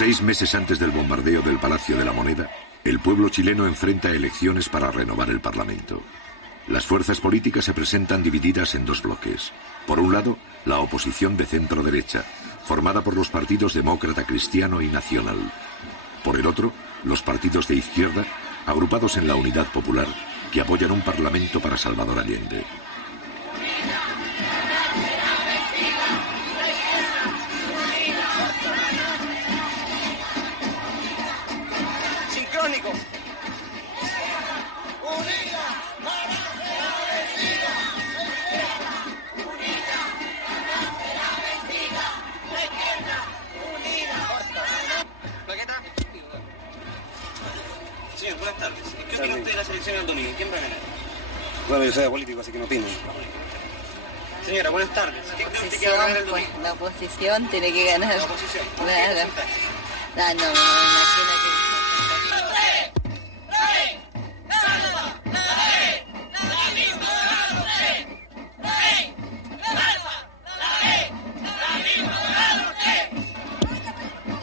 6 meses antes del bombardeo del Palacio de la Moneda, el pueblo chileno enfrenta elecciones para renovar el Parlamento. Las fuerzas políticas se presentan divididas en dos bloques. Por un lado, la oposición de centro-derecha, formada por los partidos Demócrata Cristiano y Nacional. Por el otro, los partidos de izquierda, agrupados en la Unidad Popular, que apoyan un parlamento para Salvador Allende. Sincrónico. Señor, buenas tardes. ¿Qué opina usted de la selección del domingo? ¿Quién va a ganar? Bueno, yo soy político, así que no opino. Señora, buenas tardes. ¿Qué cree usted que va a ganar el domingo? La oposición tiene que ganar. La oposición. Claro. No, imagínate.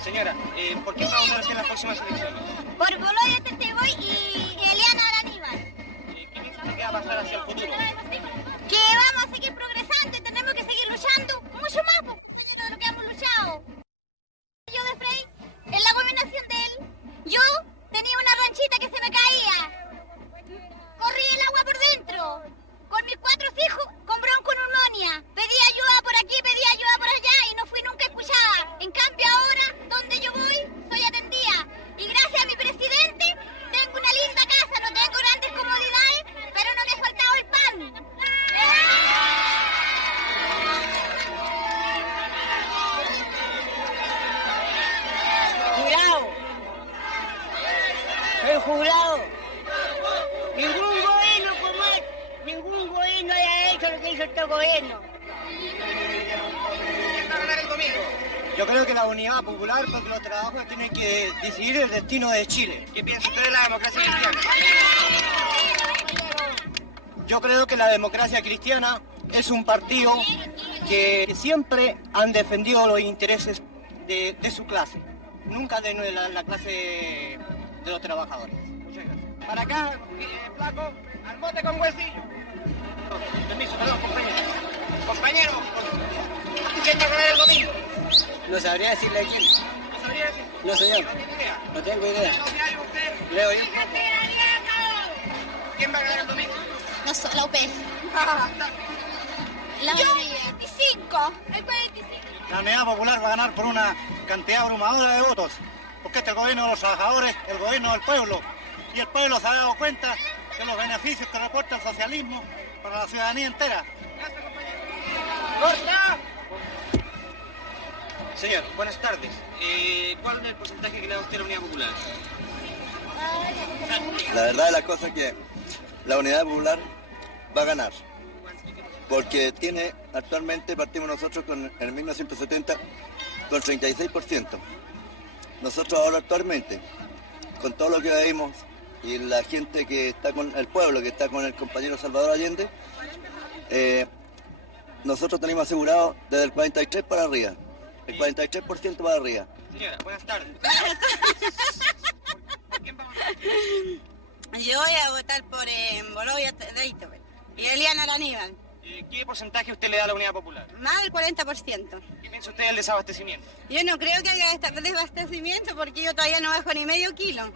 Señora, ¿por qué va a votar usted en las próximas elecciones? Por Boloya Teteboy y Eliana Araníbal. ¿Qué piensa usted que va a pasar hacia el futuro? Que vamos a seguir progresando y tenemos que seguir luchando mucho más, compañero, de lo que hemos luchado. Yo de Frey, en la gobernación de él, yo tenía una ranchita que se me caía. Corrí el agua por dentro. Con mis 4 hijos, con bronconeumonía. Pedí ayuda por aquí, pedí ayuda por allá y no fui nunca escuchada. En cambio ahora, donde yo voy, soy atendida. Y gracias a mi presidente, tengo una linda casa, no tengo grandes comodidades, pero no me ha faltado el pan. Jurado, el jurado, ningún gobierno haya hecho lo que hizo este gobierno. ¿Quién va a ganar el domingo? Yo creo que la Unidad Popular, porque los trabajadores tienen que decidir el destino de Chile. ¿Qué piensa usted de la democracia cristiana? Yo creo que la democracia cristiana es un partido que siempre han defendido los intereses de su clase, nunca de la clase de los trabajadores. Muchas gracias. Para acá, flaco, al bote con huesillo. Permiso, perdón, compañero. Compañero, ¿quién va a ganar el domingo? No sabría decirle quién. ¿No sabría decir? No, señor. ¿No tiene idea? No tengo idea. ¿Leo diario usted? Leo yo. ¿Quién va a ganar el domingo? No soy la UP. Yo 25, el 45. La Unidad Popular va a ganar por una cantidad abrumadora de votos, porque este es el gobierno de los trabajadores, el gobierno del pueblo, y el pueblo se ha dado cuenta de los beneficios que reporta el socialismo para la ciudadanía entera. Gracias, compañero. ¡Corta! Señor, buenas tardes. ¿Cuál es el porcentaje que le da usted a la Unidad Popular? La verdad de las cosas es que la Unidad Popular va a ganar, porque tiene actualmente, partimos nosotros en el 1970 con 36%. Nosotros ahora actualmente, con todo lo que vemos y la gente que está con el pueblo, que está con el compañero Salvador Allende, nosotros tenemos asegurado desde el 43 para arriba, el 43% para arriba. Señora, buenas tardes. ¿Por quién va a votar? Yo voy a votar por Boloya Teteboy y Eliana Araníbal. ¿Qué porcentaje usted le da a la Unidad Popular? Más del 40%. ¿Qué piensa usted del desabastecimiento? Yo no creo que haya desabastecimiento porque yo todavía no bajo ni medio kilo.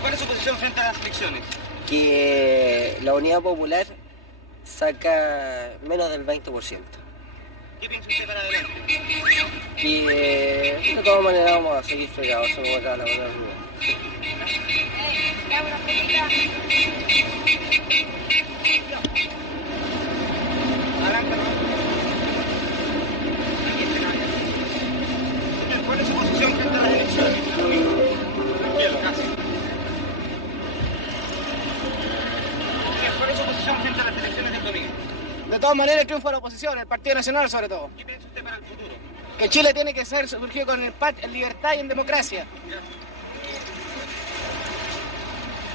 ¿Cuál es su posición frente a las elecciones? Que la Unidad Popular saca menos del 20%. ¿Qué piensa usted para adelante? Y de todas maneras vamos a seguir fregados, eso como acá la verdad. ¿Cuál es su posición frente a las elecciones del domingo? Gracias. ¿Cuál es su posición frente a las elecciones del domingo? De todas maneras, el triunfo de la oposición, el Partido Nacional sobre todo. ¿Qué piensa usted para el futuro? Que Chile tiene que ser surgido con en libertad y en democracia.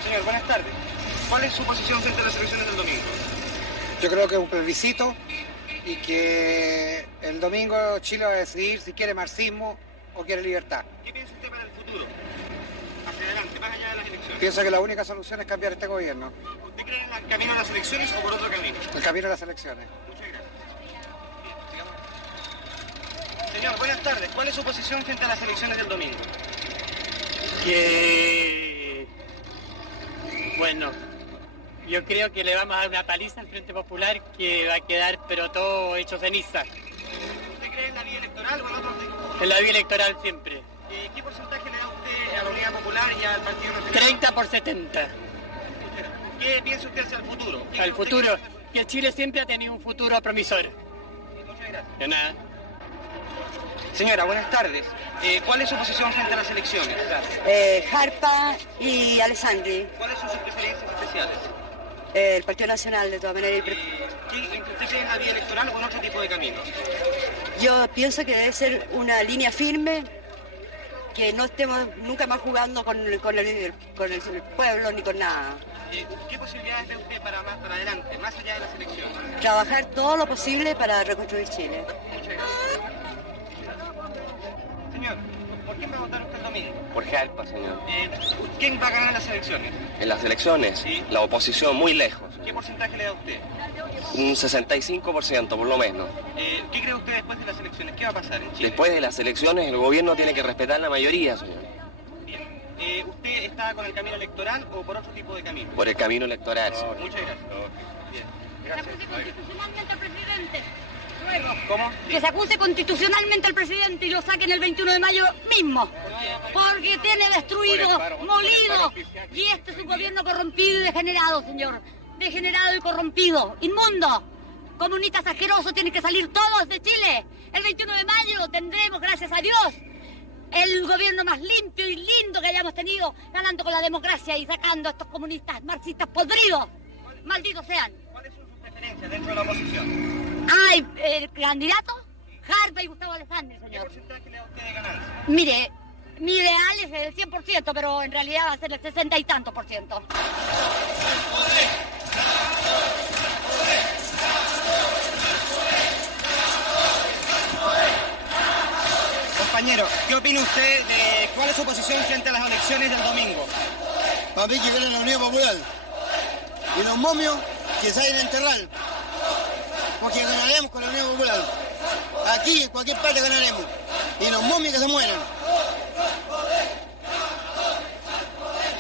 Señor, buenas tardes. ¿Cuál es su posición frente a las elecciones del domingo? Yo creo que es un plebiscito y que el domingo Chile va a decidir si quiere marxismo o quiere libertad. ¿Qué piensa usted para el futuro? Hacia adelante, más allá de las elecciones. Pienso que la única solución es cambiar este gobierno, ¿Usted cree en el camino a las elecciones o por otro camino? el camino de las elecciones. Muchas gracias. Señor, buenas tardes. ¿Cuál es su posición frente a las elecciones del domingo? Bueno, yo creo que le vamos a dar una paliza al Frente Popular que va a quedar pero todo hecho ceniza. ¿Usted cree en la vía electoral o en otro tipo? En la vía electoral siempre. ¿Qué porcentaje le da usted a la Unidad Popular y al Partido Nacional? 30/70. ¿Qué piensa usted hacia el futuro? Al futuro, que Chile siempre ha tenido un futuro promisor. Muchas gracias. De nada. Señora, buenas tardes. ¿Cuál es su posición frente a las elecciones? Jarpa y Alessandri, ¿Cuáles son sus preferencias especiales? el Partido Nacional de todas maneras. ¿Usted cree en la vía electoral o en otro tipo de camino? Yo pienso que debe ser una línea firme, que no estemos nunca más jugando con el pueblo ni con nada. ¿Qué posibilidades ve usted para más para adelante, más allá de las elecciones? Trabajar todo lo posible para reconstruir Chile. Muchas gracias. Señor, ¿por quién va a votar usted el domingo? Por Jalpa, señor. ¿Quién va a ganar las elecciones? En las elecciones, Sí. la oposición muy lejos. ¿Qué porcentaje le da usted? Un 65% por lo menos. ¿Qué cree usted después de las elecciones? ¿Qué va a pasar en Chile? Después de las elecciones, el gobierno tiene que respetar la mayoría, señor. Bien. ¿Usted está con el camino electoral o por otro tipo de camino? Por el camino electoral, señor. Muchas gracias. Bien. Gracias. Constitucionalmente al presidente. Luego. ¿Cómo? Que se acuse constitucionalmente al presidente y lo saquen el 21 de mayo mismo. Porque tiene destruido, molido. Y este es un gobierno corrompido y degenerado, señor. Degenerado y corrompido. Inmundo. Comunistas asquerosos tienen que salir todos de Chile. El 21 de mayo tendremos, gracias a Dios, el gobierno más limpio y lindo que hayamos tenido, ganando con la democracia y sacando a estos comunistas marxistas podridos. Malditos sean. ¿Cuáles son sus preferencias dentro de la oposición? Ay, el candidato, Jarpa y Gustavo Alessandri, ¿Qué señor. porcentaje le da usted de ganancia? Mire, mi ideal es el 100%, pero en realidad va a ser el 60 y tanto por ciento. Compañero, ¿qué opina usted de cuál es su posición frente a las elecciones del domingo? Para mí que gane la Unión Popular. Y los momios que salen a enterrar. Porque ganaremos con la Unión Popular. Aquí, en cualquier parte ganaremos. Y los momios que se mueran.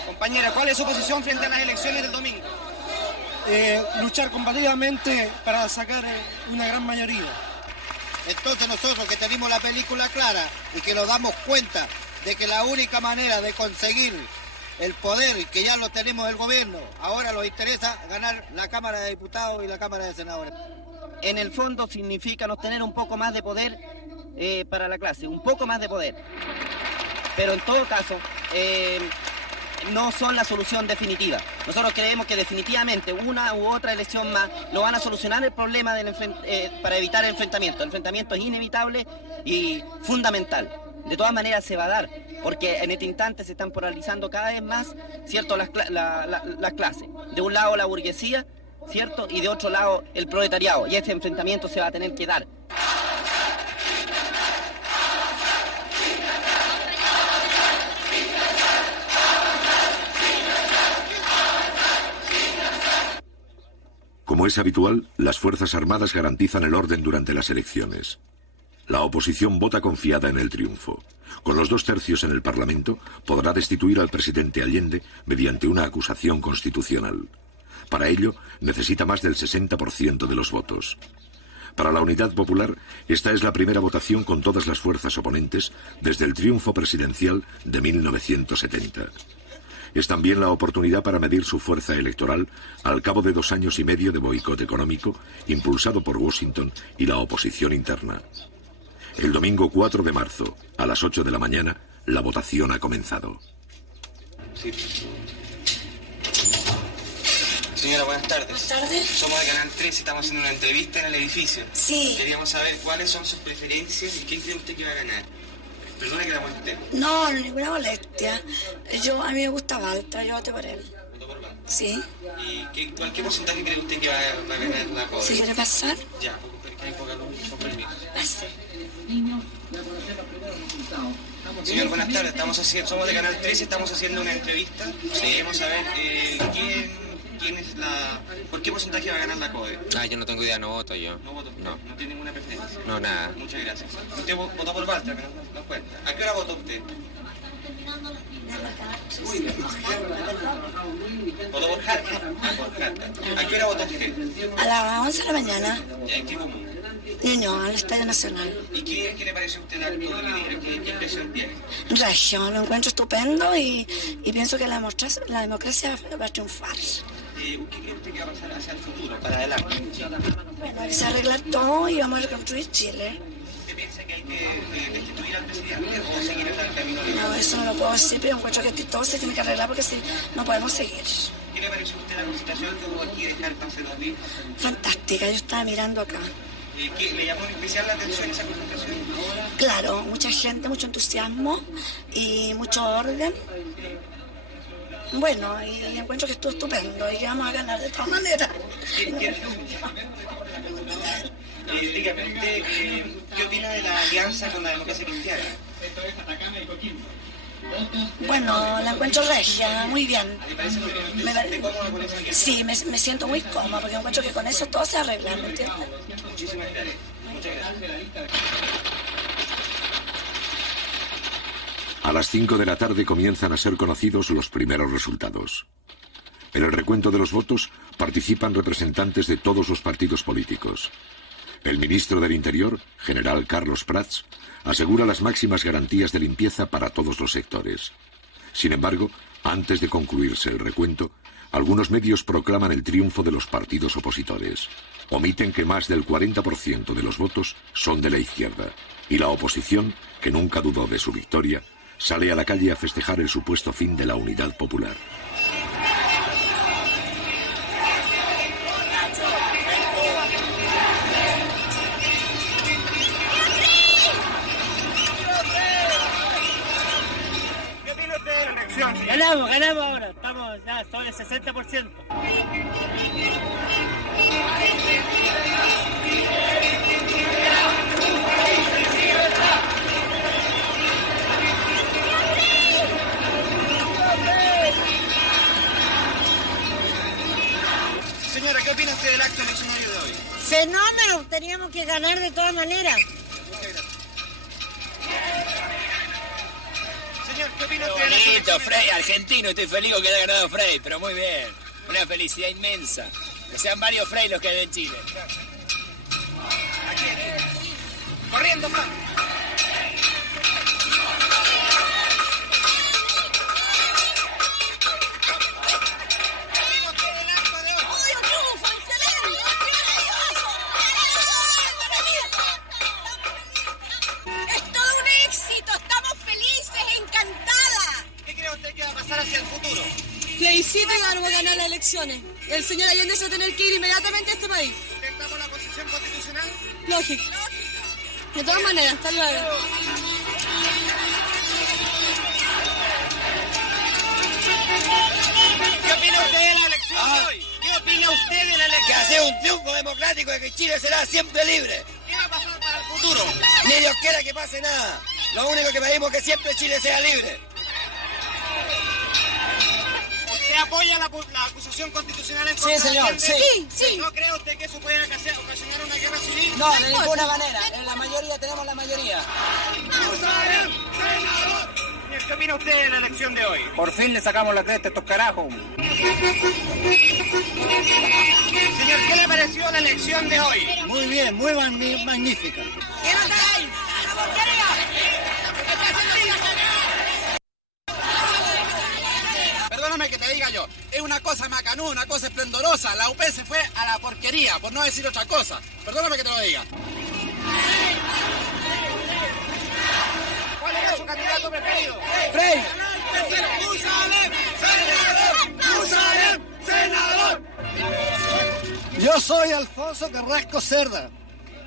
Compañera, ¿cuál es su posición frente a las elecciones del domingo? Luchar combativamente para sacar una gran mayoría. Entonces nosotros que tenemos la película clara y que nos damos cuenta de que la única manera de conseguir el poder, que ya lo tenemos el gobierno, ahora nos interesa ganar la Cámara de Diputados y la Cámara de Senadores. En el fondo significa tener un poco más de poder para la clase, un poco más de poder. Pero en todo caso, no son la solución definitiva. Nosotros creemos que definitivamente una u otra elección más no van a solucionar el problema para evitar el enfrentamiento. El enfrentamiento es inevitable y fundamental. De todas maneras se va a dar, porque en este instante se están polarizando cada vez más, ¿cierto?, las clases. De un lado la burguesía, ¿cierto?, y de otro lado el proletariado. Y este enfrentamiento se va a tener que dar. Como es habitual, las Fuerzas Armadas garantizan el orden durante las elecciones. La oposición vota confiada en el triunfo. Con los 2/3 en el Parlamento, podrá destituir al presidente Allende mediante una acusación constitucional. Para ello, necesita más del 60% de los votos. Para la Unidad Popular, esta es la primera votación con todas las fuerzas oponentes desde el triunfo presidencial de 1970. Es también la oportunidad para medir su fuerza electoral al cabo de 2 años y medio de boicot económico impulsado por Washington y la oposición interna. El domingo 4 de marzo, a las 8 de la mañana, la votación ha comenzado. Sí. Señora, buenas tardes. Buenas tardes. Somos de Canal 3 y estamos haciendo una entrevista en el edificio. Sí. Queríamos saber cuáles son sus preferencias y quién cree usted que va a ganar. Perdone que la moleste. No, ninguna molestia. A mí me gusta Baltra, yo voté por él. ¿Votó por Baltra? Sí. ¿Y qué porcentaje cree usted que va a ganar la CODE? ¿Si quiere pasar? Ya, porque hay poca luz, con permiso. Pase. Señor, buenas tardes. Somos de Canal 3 y estamos haciendo una entrevista. Queremos saber ¿por qué porcentaje va a ganar la CODE? Yo no tengo idea, no voto yo. ¿No votó usted? No. ¿No tiene ninguna preferencia? No, nada. Muchas gracias. Usted votó por Baltra, que nos cuenta. ¿A qué hora votó usted? Muy bien. ¿Votó por Jarta? Por Jarta. ¿A qué hora votó usted? A las 11 de la mañana. ¿En qué común? Niño, al Estadio Nacional. ¿Y qué le parece a usted el acto de líder? ¿Qué impresión tiene? Regio, lo encuentro estupendo y pienso que la democracia va a triunfar. ¿Qué cree usted que va a pasar hacia el futuro, para adelante? Bueno, hay que arreglar todo y vamos a reconstruir Chile. ¿Usted piensa que hay que destituir al presidente o seguir en el camino de No, eso no lo puedo decir, pero encuentro que todo se tiene que arreglar porque si no podemos seguir. ¿Qué le parece a usted la presentación que hubo aquí de Jarta hace 2 días? Fantástica, yo estaba mirando acá. ¿Le llamó en especial la atención esa presentación? Claro, mucha gente, mucho entusiasmo y mucho orden. Bueno, y encuentro que estuvo estupendo y que vamos a ganar de todas maneras. Dígame, ¿usted qué opina de la alianza con la democracia cristiana? Bueno, la encuentro regia, muy bien. ¿Le parece muy bien? ¿Usted se siente cómodo con esa alianza? Sí, me siento muy cómoda porque encuentro que con eso todo se arregla, ¿me entiendes? Muchísimas gracias. Muchas gracias. A las 5 de la tarde comienzan a ser conocidos los primeros resultados. En el recuento de los votos participan representantes de todos los partidos políticos. El ministro del Interior, general Carlos Prats, asegura las máximas garantías de limpieza para todos los sectores. Sin embargo, antes de concluirse el recuento, algunos medios proclaman el triunfo de los partidos opositores. Omiten que más del 40% de los votos son de la izquierda, y la oposición, que nunca dudó de su victoria, sale a la calle a festejar el supuesto fin de la Unidad Popular. ¿Qué opina usted de la elección? Ganamos ahora, estamos ya sobre el 60%. Señora, ¿qué opina usted del acto eleccionario de hoy? Fenómeno, teníamos que ganar de todas maneras. Señor, ¿qué opina usted Qué del acto bonito, eleccionario? Frey, argentino, estoy feliz con que haya ganado Frey, pero muy bien. Una felicidad inmensa. Que sean varios Frey los que hay en Chile. Aquí. Corriendo, Fran. ¡Es todo un éxito! ¡Estamos felices, encantadas! ¿Qué cree usted que va a pasar hacia el futuro? Plebiscito y vamos a ganar las elecciones. El señor Allende se va a tener que ir inmediatamente a este país. ¿Intentamos la posición constitucional? Lógico. De todas maneras, hasta luego. ¿Qué opina usted de la elección de hoy? ¿Qué opina usted de la elección? Que hace un triunfo democrático de que Chile será siempre libre. ¿Qué va a pasar para el futuro? Ni Dios quiera que pase nada. Lo único que pedimos es que siempre Chile sea libre. ¿Usted apoya la acusación constitucional en contra Sí, señor, de Allende? sí. ¿No cree usted que eso puede ocasionar una guerra civil? No, de ninguna manera. En la mayoría tenemos la mayoría. Señor, ¿qué opina usted de la elección de hoy? Por fin le sacamos la cresta a estos carajos. Señor, ¿qué le parece pareció la elección de hoy? Muy bien, muy magnífica. ¿Qué no hay? Perdóname que te diga yo, es una cosa macanuda, una cosa esplendorosa. La UP se fue a la porquería, por no decir otra cosa. Perdóname que te lo diga. ¿Cuál es su candidato preferido? Frey. ¡Jerusalén! ¡Senador! Yo soy Alfonso Carrasco Cerda,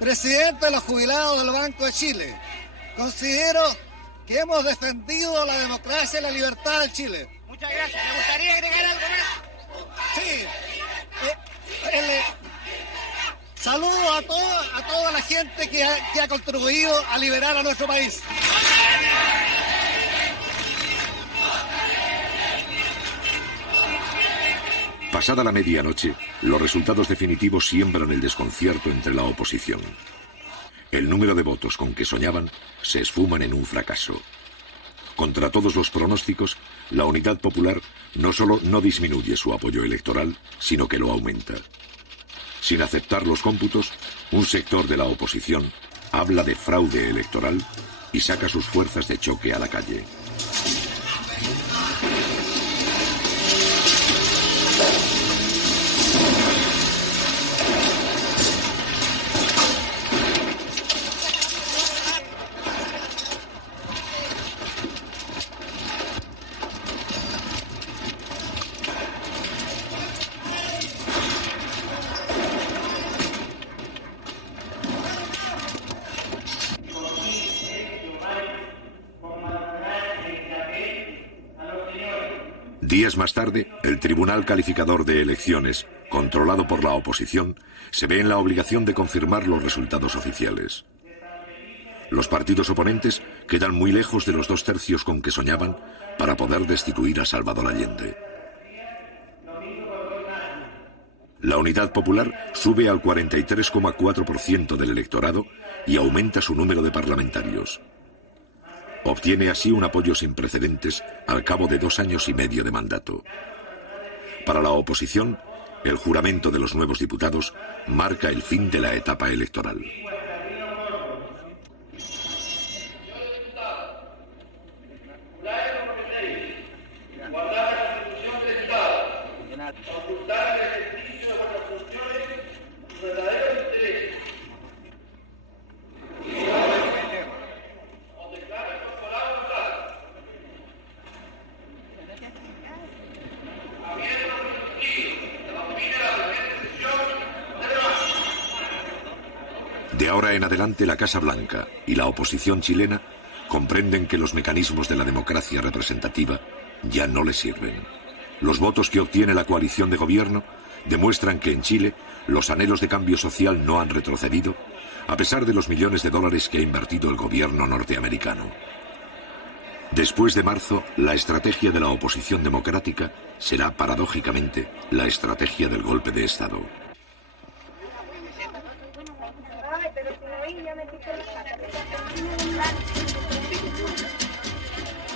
presidente de los jubilados del Banco de Chile. Considero que hemos defendido la democracia y la libertad de Chile. Muchas gracias. ¿Me gustaría agregar algo más? Sí. Saludo a toda la gente que ha contribuido a liberar a nuestro país. Pasada la medianoche, los resultados definitivos siembran el desconcierto entre la oposición. El número de votos con que soñaban se esfuman en un fracaso. Contra todos los pronósticos, la Unidad Popular no solo no disminuye su apoyo electoral, sino que lo aumenta. Sin aceptar los cómputos, un sector de la oposición habla de fraude electoral y saca sus fuerzas de choque a la calle. Días más tarde, el Tribunal Calificador de Elecciones, controlado por la oposición, se ve en la obligación de confirmar los resultados oficiales. Los partidos oponentes quedan muy lejos de los 2 tercios con que soñaban para poder destituir a Salvador Allende. La Unidad Popular sube al 43,4% del electorado y aumenta su número de parlamentarios. Obtiene así un apoyo sin precedentes al cabo de 2 años y medio de mandato. Para la oposición, el juramento de los nuevos diputados marca el fin de la etapa electoral. De ahora en adelante, la Casa Blanca y la oposición chilena comprenden que los mecanismos de la democracia representativa ya no les sirven. Los votos que obtiene la coalición de gobierno demuestran que en Chile los anhelos de cambio social no han retrocedido, a pesar de los millones de dólares que ha invertido el gobierno norteamericano. Después de marzo, la estrategia de la oposición democrática será, paradójicamente, la estrategia del golpe de Estado.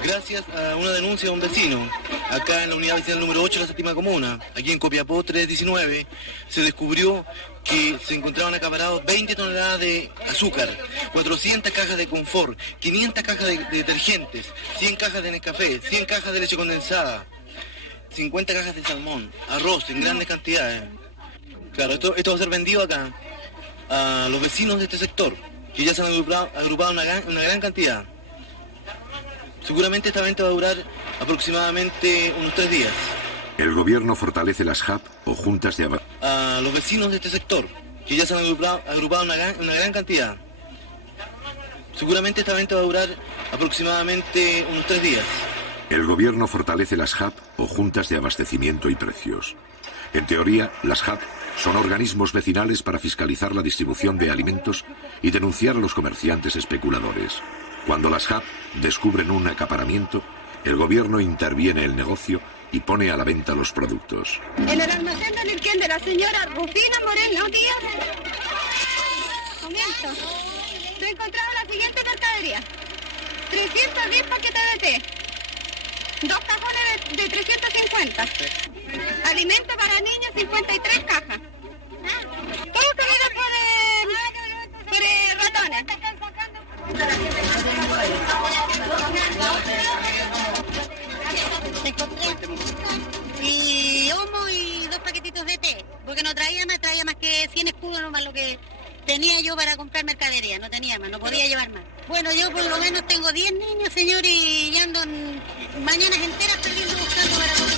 Gracias a una denuncia de un vecino, acá en la unidad vecinal número 8 de la séptima comuna, aquí en Copiapó 319, se descubrió que se encontraban acaparados 20 toneladas de azúcar, 400 cajas de confort, 500 cajas de detergentes, 100 cajas de Nescafé, 100 cajas de leche condensada, 50 cajas de salmón, arroz en grandes cantidades. Claro, esto va a ser vendido acá a los vecinos de este sector, que ya se han agrupado una gran cantidad. Seguramente esta venta va a durar aproximadamente unos 3 días. El gobierno fortalece las JAP o juntas de a los vecinos de este sector, que ya se han agrupado una gran cantidad. Seguramente esta venta va a durar aproximadamente unos 3 días. El gobierno fortalece las JAP o juntas de abastecimiento y precios. En teoría, las JAP son organismos vecinales para fiscalizar la distribución de alimentos y denunciar a los comerciantes especuladores. Cuando las JAP descubren un acaparamiento, el gobierno interviene el negocio y pone a la venta los productos. En el almacén del Irquén de la señora Rufina Moreno Díaz, comienzo. Se ha encontrado la siguiente mercadería: 310 paquetes de té, 2 cajones de 350, alimento para niños 53 cajas, porque no traía más que 100 escudos nomás lo que tenía yo para comprar mercadería, no tenía más, no podía llevar más. Bueno, yo por lo menos tengo 10 niños, señor, y ando mañanas enteras perdiendo buscando para comer.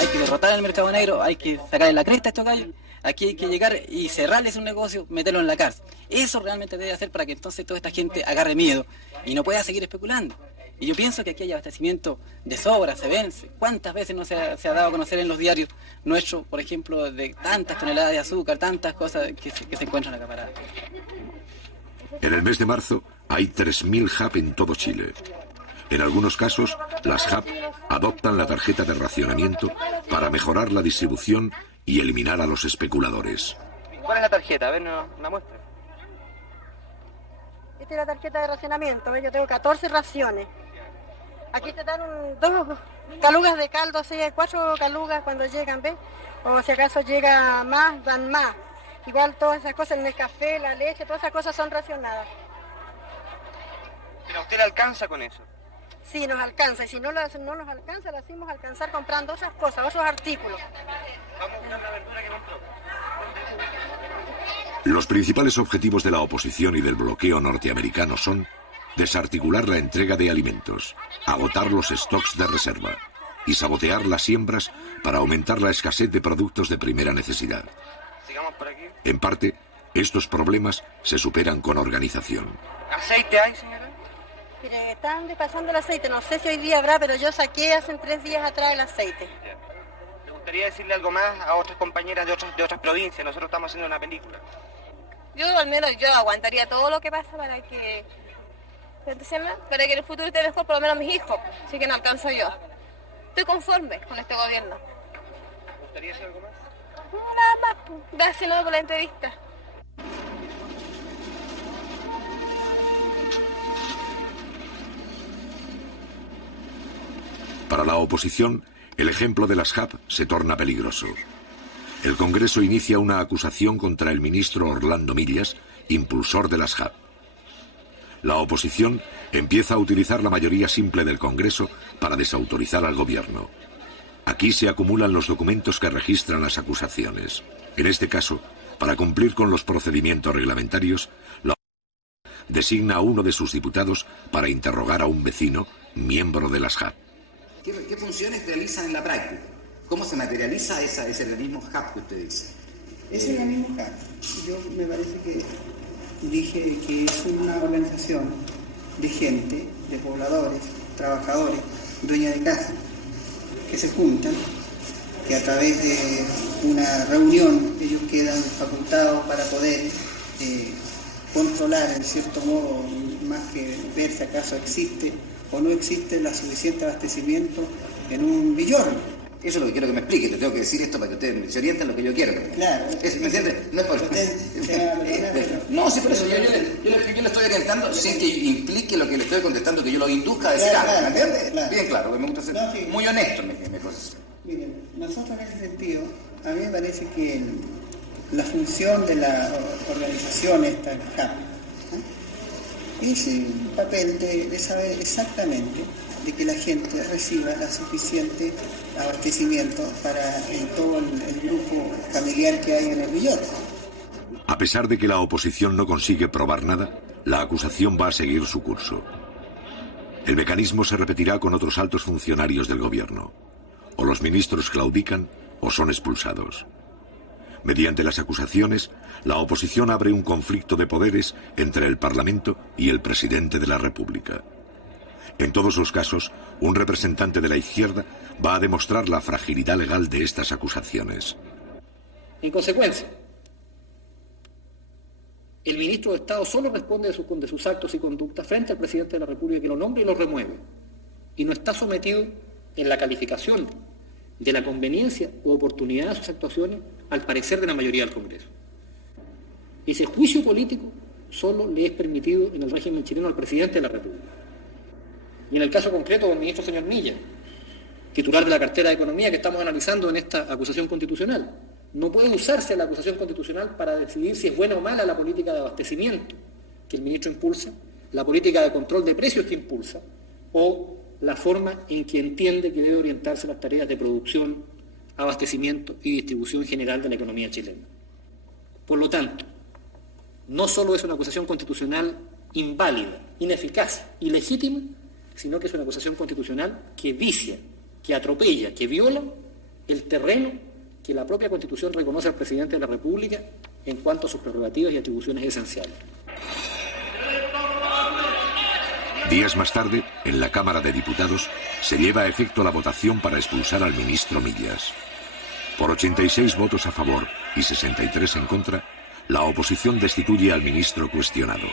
Hay que derrotar al mercado negro, hay que sacarle la cresta a estos gallos. Aquí hay que llegar y cerrarles un negocio, meterlo en la cárcel. Eso realmente debe hacer para que entonces toda esta gente agarre miedo y no pueda seguir especulando. Y yo pienso que aquí hay abastecimiento de sobra, se vence. ¿Cuántas veces no se ha dado a conocer en los diarios nuestros, por ejemplo, de tantas toneladas de azúcar, tantas cosas que se encuentran acaparadas? En el mes de marzo hay 3.000 HAP en todo Chile. En algunos casos, las HAP adoptan la tarjeta de racionamiento para mejorar la distribución y eliminar a los especuladores. ¿Cuál es la tarjeta? A ver, una muestra. Esta es la tarjeta de racionamiento, ¿ves? Yo tengo 14 raciones. Aquí te dan 2 calugas de caldo, o sea, 4 calugas cuando llegan, ¿ves? O si acaso llega más, dan más. Igual todas esas cosas, el café, la leche, todas esas cosas son racionadas. ¿Pero a usted le alcanza con eso? Sí, nos alcanza, y si no nos alcanza, lo hacemos alcanzar comprando otras cosas, otros artículos. Vamos a buscar la verdura que compró. Los principales objetivos de la oposición y del bloqueo norteamericano son desarticular la entrega de alimentos, agotar los stocks de reserva y sabotear las siembras para aumentar la escasez de productos de primera necesidad. Sigamos por aquí. En parte, estos problemas se superan con organización. ¿Aceite hay, señora? Mire, están pasando el aceite, no sé si hoy día habrá, pero yo saqué hace 3 días atrás el aceite. ¿Le gustaría decirle algo más a otras compañeras de otras provincias? Nosotros estamos haciendo una película. Yo al menos yo aguantaría todo lo que pasa para que en el futuro esté mejor, por lo menos mis hijos, así que no alcanzo yo. Estoy conforme con este gobierno. ¿Le gustaría decir algo más? No, nada más, pues. Gracias luego por la entrevista. Para la oposición, el ejemplo de las HAP se torna peligroso. El Congreso inicia una acusación contra el ministro Orlando Millas, impulsor de las HAP. La oposición empieza a utilizar la mayoría simple del Congreso para desautorizar al gobierno. Aquí se acumulan los documentos que registran las acusaciones. En este caso, para cumplir con los procedimientos reglamentarios, la oposición designa a uno de sus diputados para interrogar a un vecino, miembro de las HAP. ¿Qué funciones realizan en la práctica? ¿Cómo se materializa ese organismo HAP que usted dice? Ese organismo HAP, yo me parece que dije que es una organización de gente, de pobladores, trabajadores, dueños de casa, que se juntan, que a través de una reunión ellos quedan facultados para poder controlar en cierto modo, más que ver si acaso existe o no existe el suficiente abastecimiento en un villorrio. Eso es lo que quiero que me explique, te tengo que decir esto para que ustedes se orienten lo que yo quiero. Claro. ¿Me entiende? No es por... No, sí, por eso yo le estoy orientando sin que implique lo que le estoy contestando, que yo lo induzca a decir algo, ¿me entiende? Claro. Bien claro, que me gusta ser muy honesto en mi posición. Miren, nosotros en ese sentido, a mí me parece que la función de la organización esta, el HAP, es el papel de saber exactamente de que la gente reciba la suficiente abastecimiento para todo el grupo familiar que hay en el villón. A pesar de que la oposición no consigue probar nada, la acusación va a seguir su curso. El mecanismo se repetirá con otros altos funcionarios del gobierno. O los ministros claudican o son expulsados. Mediante las acusaciones, la oposición abre un conflicto de poderes entre el Parlamento y el presidente de la República. En todos los casos, un representante de la izquierda va a demostrar la fragilidad legal de estas acusaciones. En consecuencia, el ministro de Estado solo responde de sus actos y conductas frente al presidente de la República, que lo nombra y lo remueve, y no está sometido en la calificación de la conveniencia u oportunidad de sus actuaciones al parecer de la mayoría del Congreso. Ese juicio político solo le es permitido en el régimen chileno al presidente de la República. Y en el caso concreto del ministro señor Millas, titular de la cartera de Economía que estamos analizando en esta acusación constitucional, no puede usarse la acusación constitucional para decidir si es buena o mala la política de abastecimiento que el ministro impulsa, la política de control de precios que impulsa, o la forma en que entiende que debe orientarse las tareas de producción, abastecimiento y distribución general de la economía chilena. Por lo tanto, no solo es una acusación constitucional inválida, ineficaz, ilegítima, sino que es una acusación constitucional que vicia, que atropella, que viola el terreno que la propia Constitución reconoce al presidente de la República en cuanto a sus prerrogativas y atribuciones esenciales. Días más tarde, en la Cámara de Diputados, se lleva a efecto la votación para expulsar al ministro Millas. Por 86 votos a favor y 63 en contra, la oposición destituye al ministro cuestionado.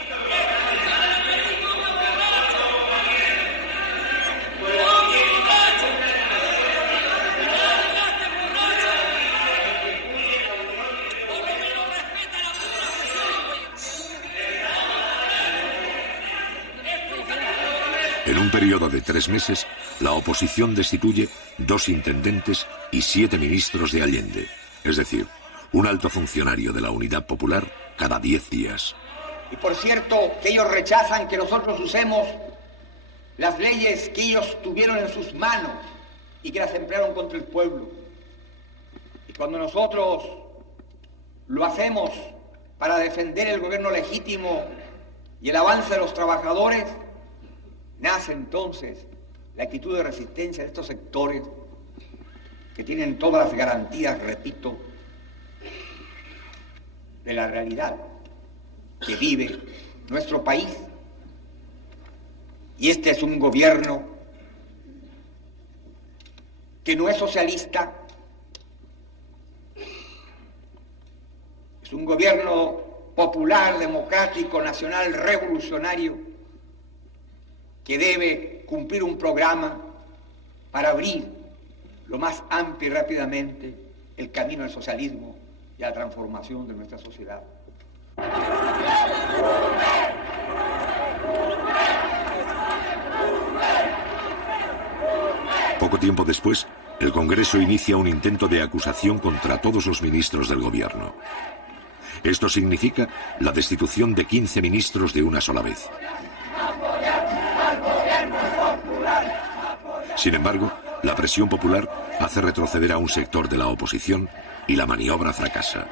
En un periodo de 3 meses, la oposición destituye 2 intendentes y 7 ministros de Allende, es decir, un alto funcionario de la Unidad Popular cada 10 días. Y por cierto, que ellos rechazan que nosotros usemos las leyes que ellos tuvieron en sus manos y que las emplearon contra el pueblo. Y cuando nosotros lo hacemos para defender el gobierno legítimo y el avance de los trabajadores, nace entonces la actitud de resistencia de estos sectores que tienen todas las garantías, repito, de la realidad que vive nuestro país. Y este es un gobierno que no es socialista, es un gobierno popular, democrático, nacional, revolucionario, que debe cumplir un programa para abrir lo más amplio y rápidamente el camino al socialismo y a la transformación de nuestra sociedad. Poco tiempo después, el Congreso inicia un intento de acusación contra todos los ministros del gobierno. Esto significa la destitución de 15 ministros de una sola vez. Sin embargo, la presión popular hace retroceder a un sector de la oposición y la maniobra fracasa.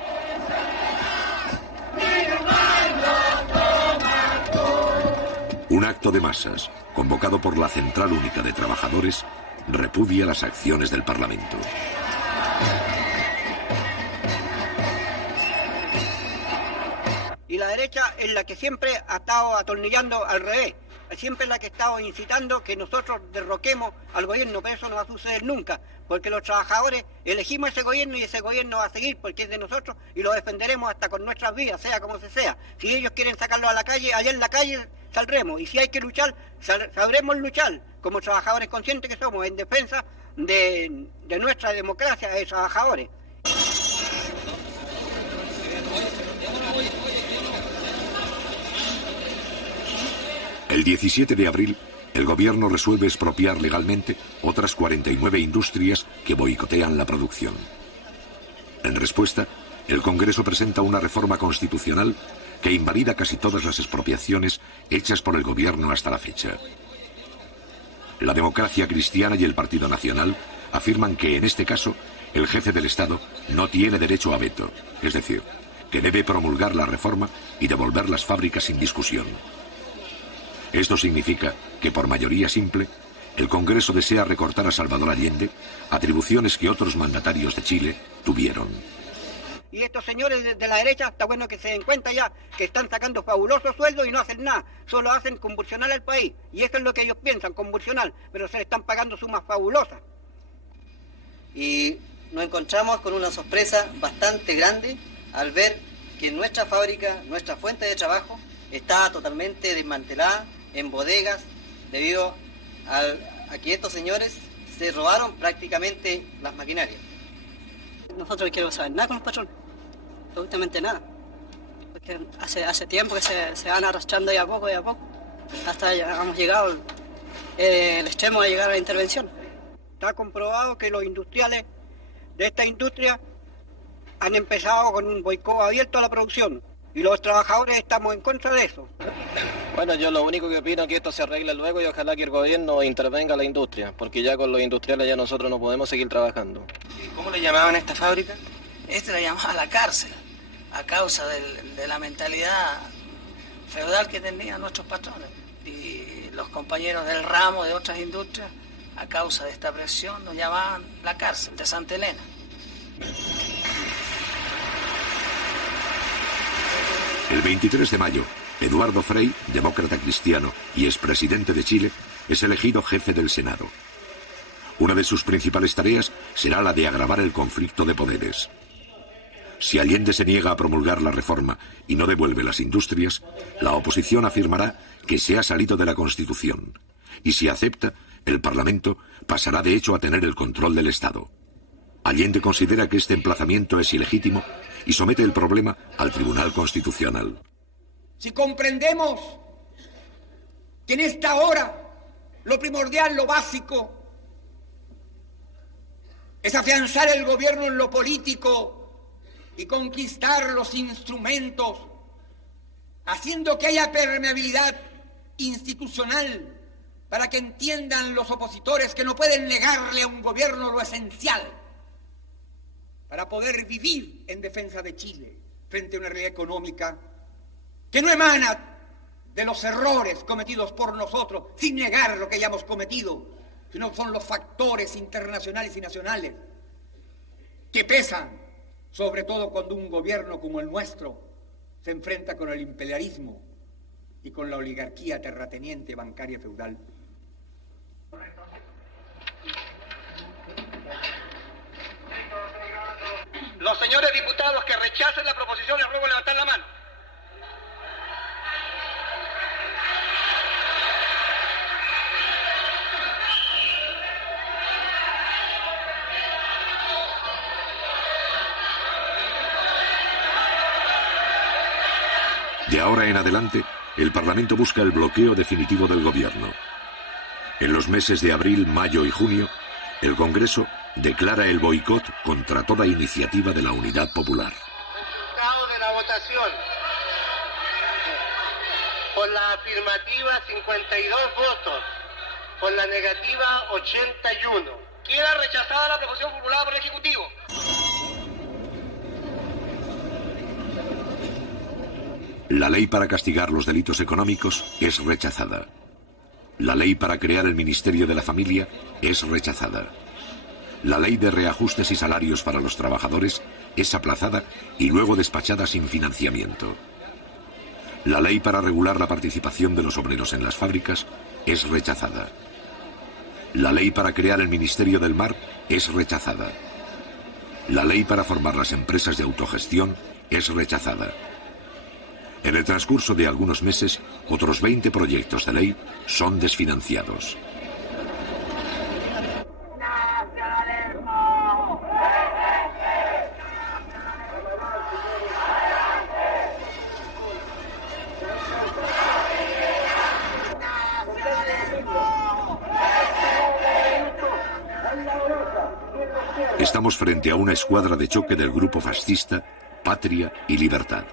Un acto de masas, convocado por la Central Única de Trabajadores, repudia las acciones del Parlamento. Y la derecha es la que siempre ha estado atornillando al revés. Siempre es la que ha estado incitando que nosotros derroquemos al gobierno, pero eso no va a suceder nunca, porque los trabajadores elegimos ese gobierno y ese gobierno va a seguir porque es de nosotros y lo defenderemos hasta con nuestras vidas, sea como se sea. Si ellos quieren sacarlo a la calle, allá en la calle saldremos, y si hay que luchar, sabremos luchar como trabajadores conscientes que somos en defensa de nuestra democracia de trabajadores. El 17 de abril, el gobierno resuelve expropiar legalmente otras 49 industrias que boicotean la producción. En respuesta, el Congreso presenta una reforma constitucional que invalida casi todas las expropiaciones hechas por el gobierno hasta la fecha. La Democracia Cristiana y el Partido Nacional afirman que, en este caso, el jefe del Estado no tiene derecho a veto, es decir, que debe promulgar la reforma y devolver las fábricas sin discusión. Esto significa que, por mayoría simple, el Congreso desea recortar a Salvador Allende atribuciones que otros mandatarios de Chile tuvieron. Y estos señores de la derecha, está bueno que se den cuenta ya que están sacando fabulosos sueldos y no hacen nada, solo hacen convulsionar al país. Y eso es lo que ellos piensan, convulsionar, pero se le están pagando sumas fabulosas. Y nos encontramos con una sorpresa bastante grande al ver que nuestra fábrica, nuestra fuente de trabajo, está totalmente desmantelada en bodegas debido a que estos señores se robaron prácticamente las maquinarias. Nosotros no queremos saber nada con los patrones, absolutamente nada, porque hace tiempo que se van arrastrando de a poco, hasta ya hemos llegado el extremo de llegar a la intervención. Está comprobado que los industriales de esta industria han empezado con un boicot abierto a la producción y los trabajadores estamos en contra de eso. Bueno, yo lo único que opino es que esto se arregle luego y ojalá que el gobierno intervenga a la industria, porque ya con los industriales ya nosotros no podemos seguir trabajando. ¿Cómo le llamaban a esta fábrica? Este le llamaba la cárcel, a causa de la mentalidad feudal que tenían nuestros patrones. Y los compañeros del ramo de otras industrias, a causa de esta presión, nos llamaban la cárcel de Santa Elena. El 23 de mayo, Eduardo Frei, demócrata cristiano y expresidente de Chile, es elegido jefe del Senado. Una de sus principales tareas será la de agravar el conflicto de poderes. Si Allende se niega a promulgar la reforma y no devuelve las industrias, la oposición afirmará que se ha salido de la Constitución. Y si acepta, el Parlamento pasará de hecho a tener el control del Estado. Allende considera que este emplazamiento es ilegítimo y somete el problema al Tribunal Constitucional. Si comprendemos que en esta hora lo primordial, lo básico, es afianzar el gobierno en lo político y conquistar los instrumentos, haciendo que haya permeabilidad institucional para que entiendan los opositores que no pueden negarle a un gobierno lo esencial para poder vivir en defensa de Chile frente a una realidad económica que no emana de los errores cometidos por nosotros, sin negar lo que hayamos cometido, sino son los factores internacionales y nacionales que pesan, sobre todo cuando un gobierno como el nuestro se enfrenta con el imperialismo y con la oligarquía terrateniente, bancaria, feudal. Los señores diputados que rechacen la proposición les ruego levantar la mano. De ahora en adelante, el Parlamento busca el bloqueo definitivo del gobierno. En los meses de abril, mayo y junio, el Congreso declara el boicot contra toda iniciativa de la Unidad Popular. Resultado de la votación. Por la afirmativa 52 votos, por la negativa 81. Queda rechazada la proposición formulada por el Ejecutivo. La ley para castigar los delitos económicos es rechazada. La ley para crear el Ministerio de la Familia es rechazada. La ley de reajustes y salarios para los trabajadores es aplazada y luego despachada sin financiamiento. La ley para regular la participación de los obreros en las fábricas es rechazada. La ley para crear el Ministerio del Mar es rechazada. La ley para formar las empresas de autogestión es rechazada. En el transcurso de algunos meses, otros 20 proyectos de ley son desfinanciados. Estamos frente a una escuadra de choque del grupo fascista Patria y Libertad.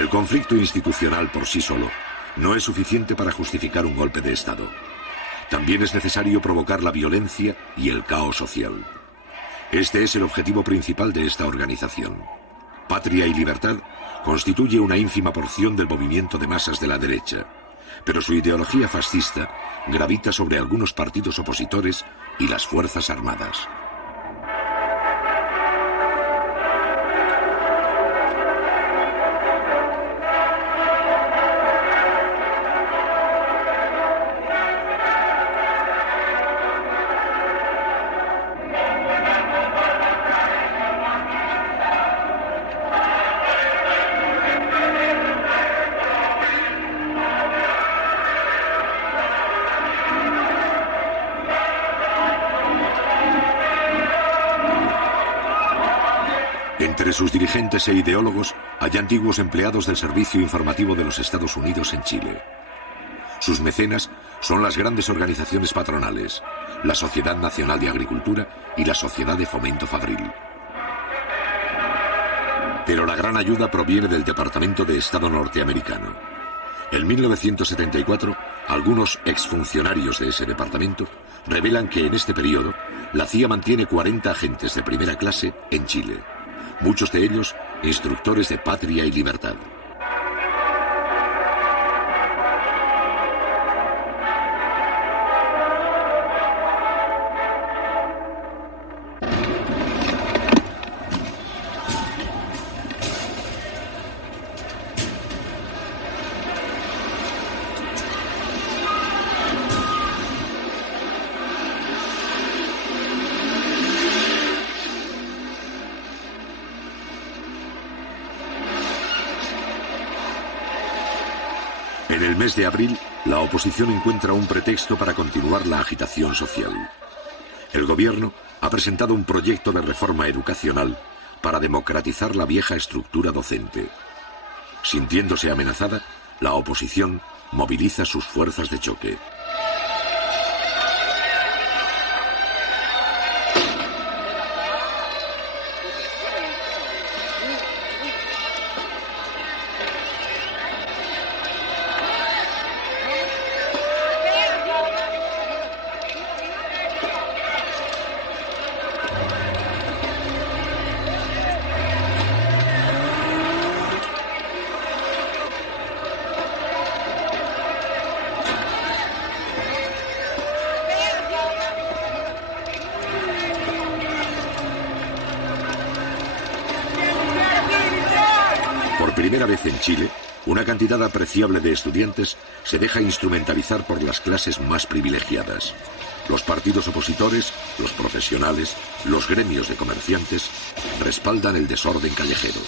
El conflicto institucional por sí solo no es suficiente para justificar un golpe de Estado. También es necesario provocar la violencia y el caos social. Este es el objetivo principal de esta organización. Patria y Libertad constituye una ínfima porción del movimiento de masas de la derecha, pero su ideología fascista gravita sobre algunos partidos opositores y las Fuerzas Armadas. Entre sus dirigentes e ideólogos hay antiguos empleados del Servicio Informativo de los Estados Unidos en Chile. Sus mecenas son las grandes organizaciones patronales, la Sociedad Nacional de Agricultura y la Sociedad de Fomento Fabril. Pero la gran ayuda proviene del Departamento de Estado norteamericano. En 1974, algunos exfuncionarios de ese departamento revelan que en este periodo la CIA mantiene 40 agentes de primera clase en Chile, muchos de ellos instructores de patria y libertad. En el mes de abril, la oposición encuentra un pretexto para continuar la agitación social. El gobierno ha presentado un proyecto de reforma educacional para democratizar la vieja estructura docente. Sintiéndose amenazada, la oposición moviliza sus fuerzas de choque. Por primera vez en Chile, una cantidad apreciable de estudiantes se deja instrumentalizar por las clases más privilegiadas. Los partidos opositores, los profesionales, los gremios de comerciantes respaldan el desorden callejero.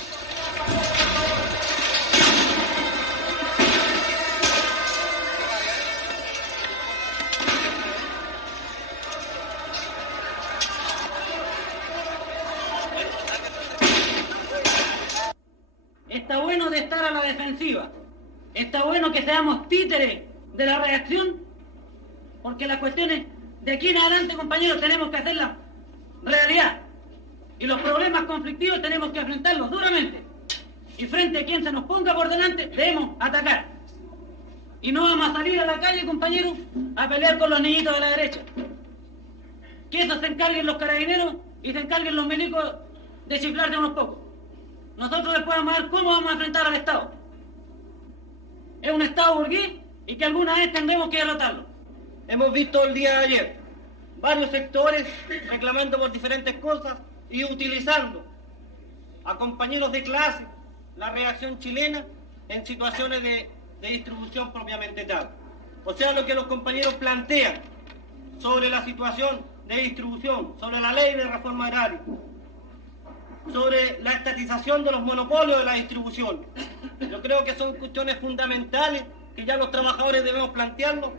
Está bueno de estar a la defensiva. Está bueno que seamos títeres de la reacción, porque las cuestiones de aquí en adelante, compañeros, tenemos que hacerlas realidad. Y los problemas conflictivos tenemos que enfrentarlos duramente. Y frente a quien se nos ponga por delante, debemos atacar. Y no vamos a salir a la calle, compañeros, a pelear con los niñitos de la derecha. Que eso se encarguen los carabineros y se encarguen los milicos de chiflar de unos pocos. Nosotros después vamos a ver cómo vamos a enfrentar al Estado. Es un Estado burgués y que alguna vez tendremos que derrotarlo. Hemos visto el día de ayer varios sectores reclamando por diferentes cosas y utilizando a compañeros de clase la reacción chilena en situaciones de distribución propiamente tal. O sea, lo que los compañeros plantean sobre la situación de distribución, sobre la ley de reforma agraria, sobre la estatización de los monopolios de la distribución. Yo creo que son cuestiones fundamentales que ya los trabajadores debemos plantearlo,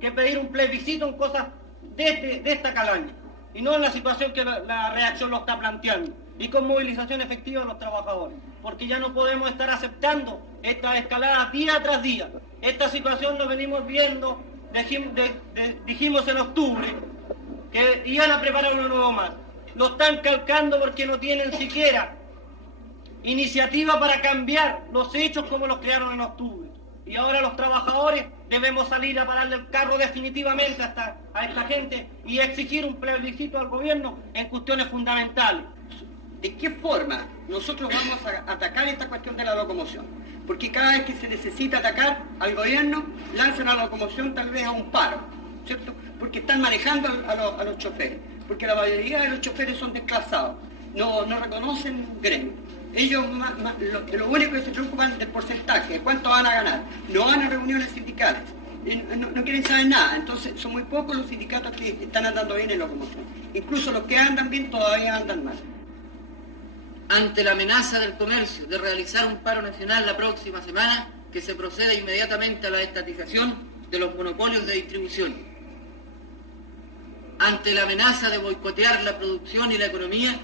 que pedir un plebiscito en cosas de esta calaña, y no en la situación que la reacción lo está planteando, y con movilización efectiva de los trabajadores, porque ya no podemos estar aceptando esta escalada día tras día. Esta situación lo venimos viendo, dijimos en octubre, que iban a preparar uno nuevo más. Lo están calcando porque no tienen siquiera iniciativa para cambiar los hechos como los crearon en octubre. Y ahora los trabajadores debemos salir a pararle el carro definitivamente a esta gente y exigir un plebiscito al gobierno en cuestiones fundamentales. ¿De qué forma nosotros vamos a atacar esta cuestión de la locomoción? Porque cada vez que se necesita atacar al gobierno, lanzan a la locomoción tal vez a un paro, ¿cierto? Porque están manejando a los choferes. Porque la mayoría de los choferes son desclasados, no reconocen gremio. Ellos lo único que se preocupan del porcentaje, de cuánto van a ganar. No van a reuniones sindicales, no quieren saber nada. Entonces son muy pocos los sindicatos que están andando bien en locomoción. Incluso los que andan bien todavía andan mal. Ante la amenaza del comercio de realizar un paro nacional la próxima semana, que se proceda inmediatamente a la estatización de los monopolios de distribución. Ante la amenaza de boicotear la producción y la economía,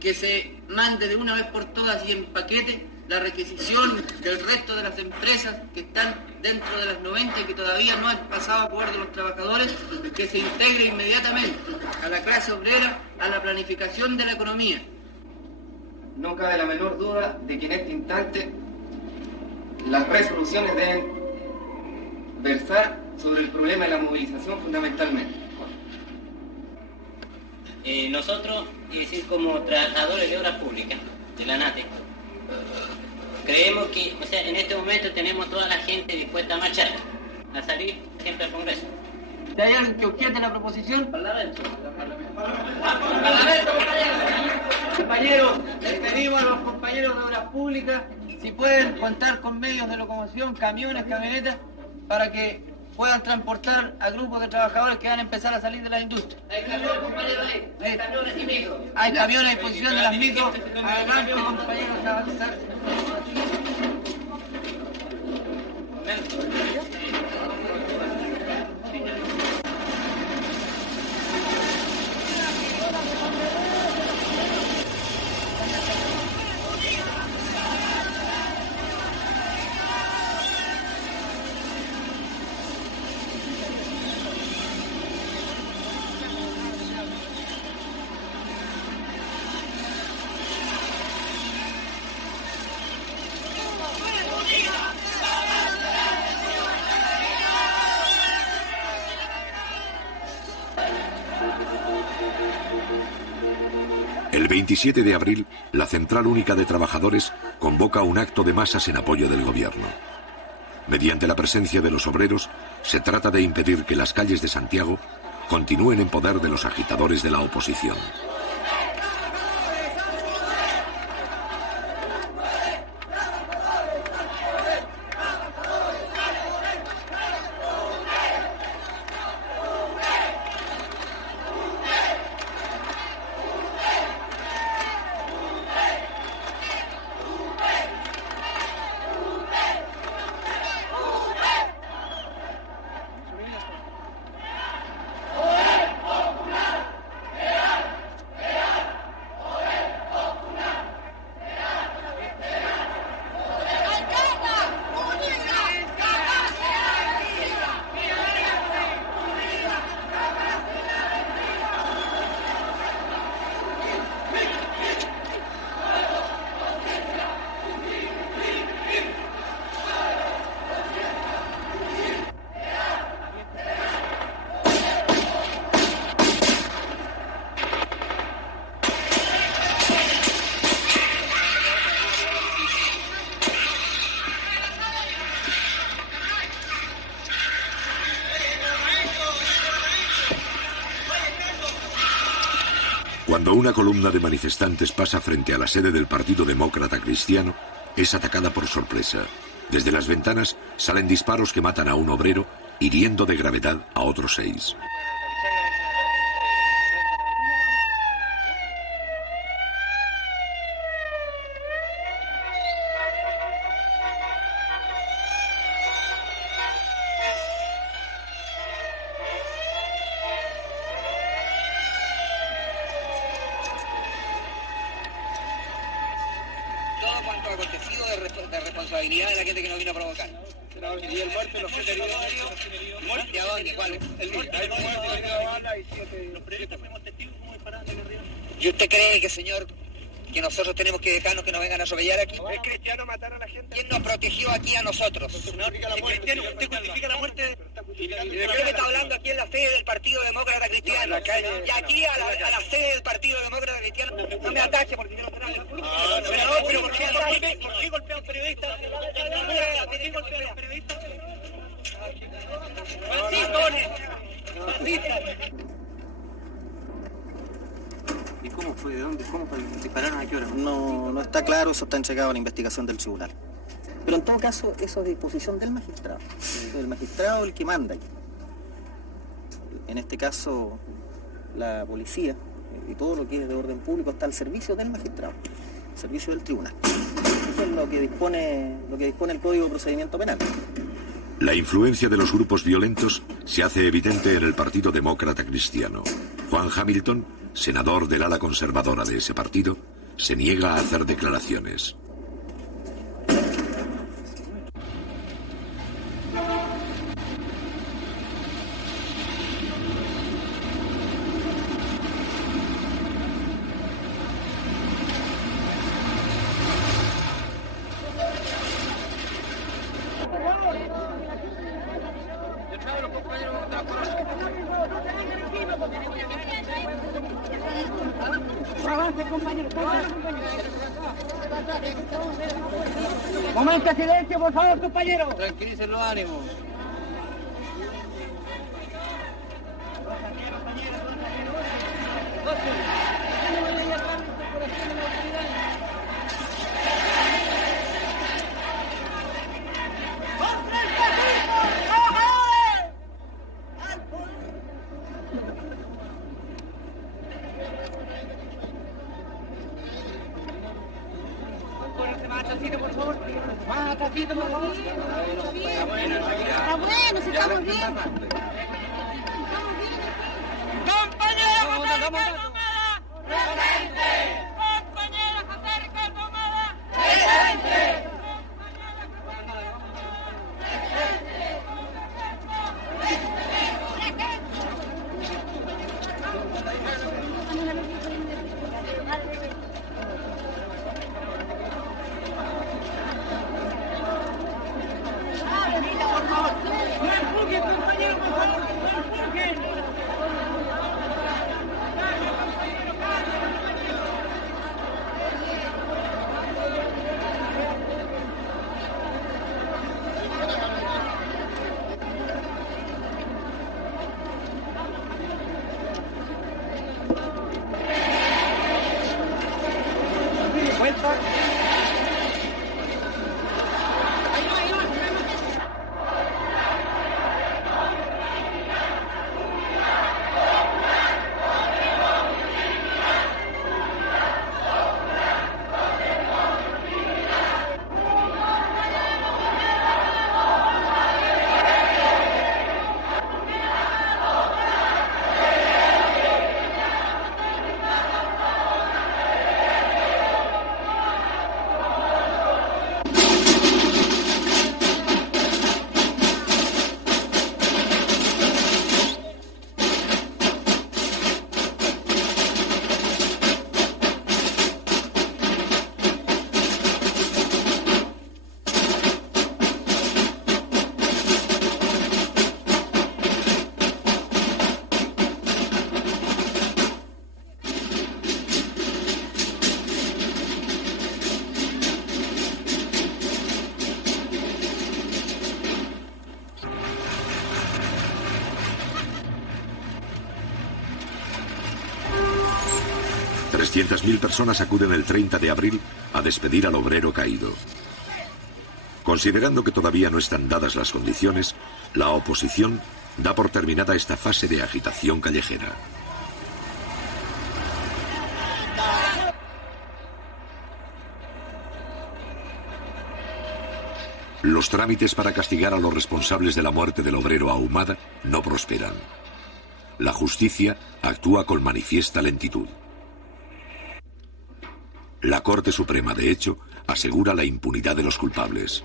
que se mande de una vez por todas y en paquete la requisición del resto de las empresas que están dentro de las 90 y que todavía no han pasado a poder de los trabajadores, que se integre inmediatamente a la clase obrera, a la planificación de la economía. No cabe la menor duda de que en este instante las resoluciones deben versar sobre el problema de la movilización fundamentalmente. Nosotros, es decir, como trabajadores de obras públicas, de la ANATE, creemos que, o sea, en este momento tenemos toda la gente dispuesta a marchar, a salir siempre al Congreso. ¿De hay alguien que objete la proposición? Parlamento. Compañeros, les pedimos a los compañeros de obras públicas si pueden contar con medios de locomoción, camiones, camionetas, para que puedan transportar a grupos de trabajadores que van a empezar a salir de la industria. Hay camiones, compañeros, hay camiones y micros. Hay camiones a disposición de las micros. Adelante, compañeros, a avanzar. El 27 de abril, la Central Única de Trabajadores convoca un acto de masas en apoyo del gobierno. Mediante la presencia de los obreros, se trata de impedir que las calles de Santiago continúen en poder de los agitadores de la oposición. Cuando una columna de manifestantes pasa frente a la sede del Partido Demócrata Cristiano, es atacada por sorpresa. Desde las ventanas salen disparos que matan a un obrero, hiriendo de gravedad a otros 6. De responsabilidad de la gente que nos vino a provocar. Y el muerto y los 7 heridos. ¿Y a dónde? ¿Cuál? El muerto. Hay 2 muertos, 1 bala y 7. Los periodistas fuimos testigos cómo disparaban de arriba. ¿Y usted cree que, señor, que nosotros tenemos que dejarnos que nos vengan a atropellar aquí? ¿Es cristiano matar a la gente? ¿Quién nos protegió aquí a nosotros? Señor, cristiano, usted justifica la muerte. ¿De qué me está hablando aquí en la sede del Partido Demócrata Cristiano? Y aquí a la sede del Partido Demócrata Cristiano. No me ataque porque yo no sé nada. Pero ¿por qué golpea a un periodista? ¿Por qué golpea a los periodistas? ¿Y cómo fue? ¿De dónde? ¿Cómo dispararon? ¿A qué hora? No está claro, eso está entregado a la investigación del tribunal. Pero en todo caso, eso es disposición del magistrado. El magistrado es el que manda aquí. En este caso, la policía y todo lo que es de orden público está al servicio del magistrado, al servicio del tribunal. Eso es lo que dispone el Código de Procedimiento Penal. La influencia de los grupos violentos se hace evidente en el Partido Demócrata Cristiano. Juan Hamilton senador del ala conservadora de ese partido, se niega a hacer declaraciones. Momento de silencio, por favor, compañeros. Tranquilicen los ánimos. Está bueno, si estamos bien. ¡Compañero José Ricardo Ahumada! ¡Presente! ¡Compañero José Ricardo Ahumada! ¡Presente! Mil personas acuden el 30 de abril a despedir al obrero caído. Considerando que todavía no están dadas las condiciones, la oposición da por terminada esta fase de agitación callejera. Los trámites para castigar a los responsables de la muerte del obrero Ahumada no prosperan. La justicia actúa con manifiesta lentitud. La Corte Suprema, de hecho, asegura la impunidad de los culpables.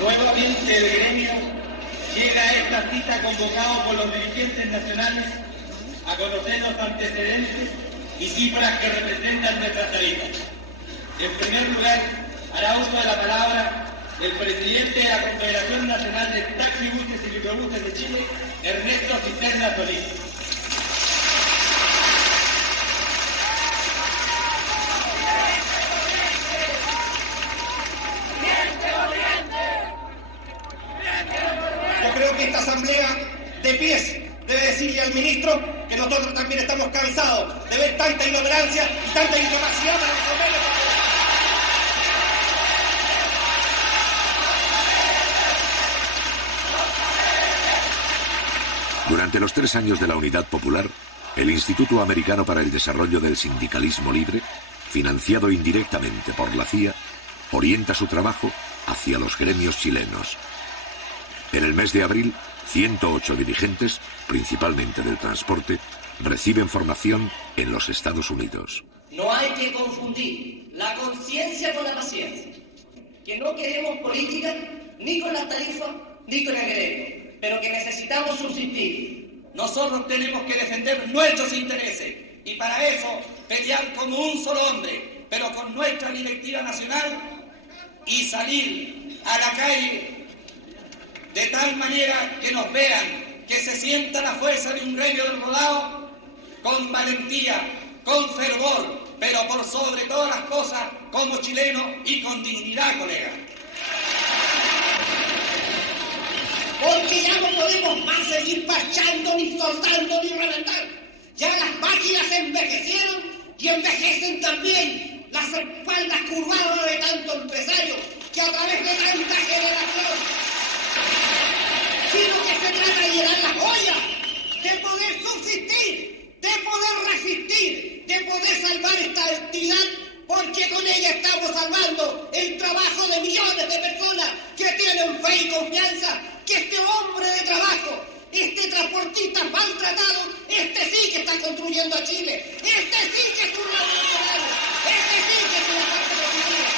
Nuevamente el gremio llega a esta cita convocado por los dirigentes nacionales a conocer los antecedentes y cifras que representan nuestras tarifas. En primer lugar, hará uso de la palabra el presidente de la Confederación Nacional de Taxibuses y Microbuses de Chile, Ernesto Cisterna Solís. al ministro que nosotros también estamos cansados de ver tanta inoperancia y tanta incapacidad para resolver. Durante los 3 años de la Unidad Popular, el Instituto Americano para el Desarrollo del Sindicalismo Libre, financiado indirectamente por la CIA, orienta su trabajo hacia los gremios chilenos. En el mes de abril, 108 dirigentes, principalmente del transporte, reciben formación en los Estados Unidos. No hay que confundir la conciencia con la paciencia. Que no queremos política ni con las tarifas ni con el gremio, pero que necesitamos subsistir. Nosotros tenemos que defender nuestros intereses y para eso pelear como un solo hombre, pero con nuestra directiva nacional y salir a la calle de tal manera que nos vean, que se sienta la fuerza de un gremio del rodado con valentía, con fervor, pero por sobre todas las cosas como chileno y con dignidad, colega. Porque ya no podemos más seguir parchando, ni soldando, ni reventar. Ya las máquinas envejecieron y envejecen también las espaldas curvadas de tanto empresario que a través de tanta generación, sino que se trata de llenar las ollas, de poder subsistir, de poder resistir, de poder salvar esta actividad, porque con ella estamos salvando el trabajo de millones de personas que tienen fe y confianza que este hombre de trabajo, este transportista maltratado, este sí que está construyendo a Chile, este sí que es un revolucionario, este sí que es una parte positiva.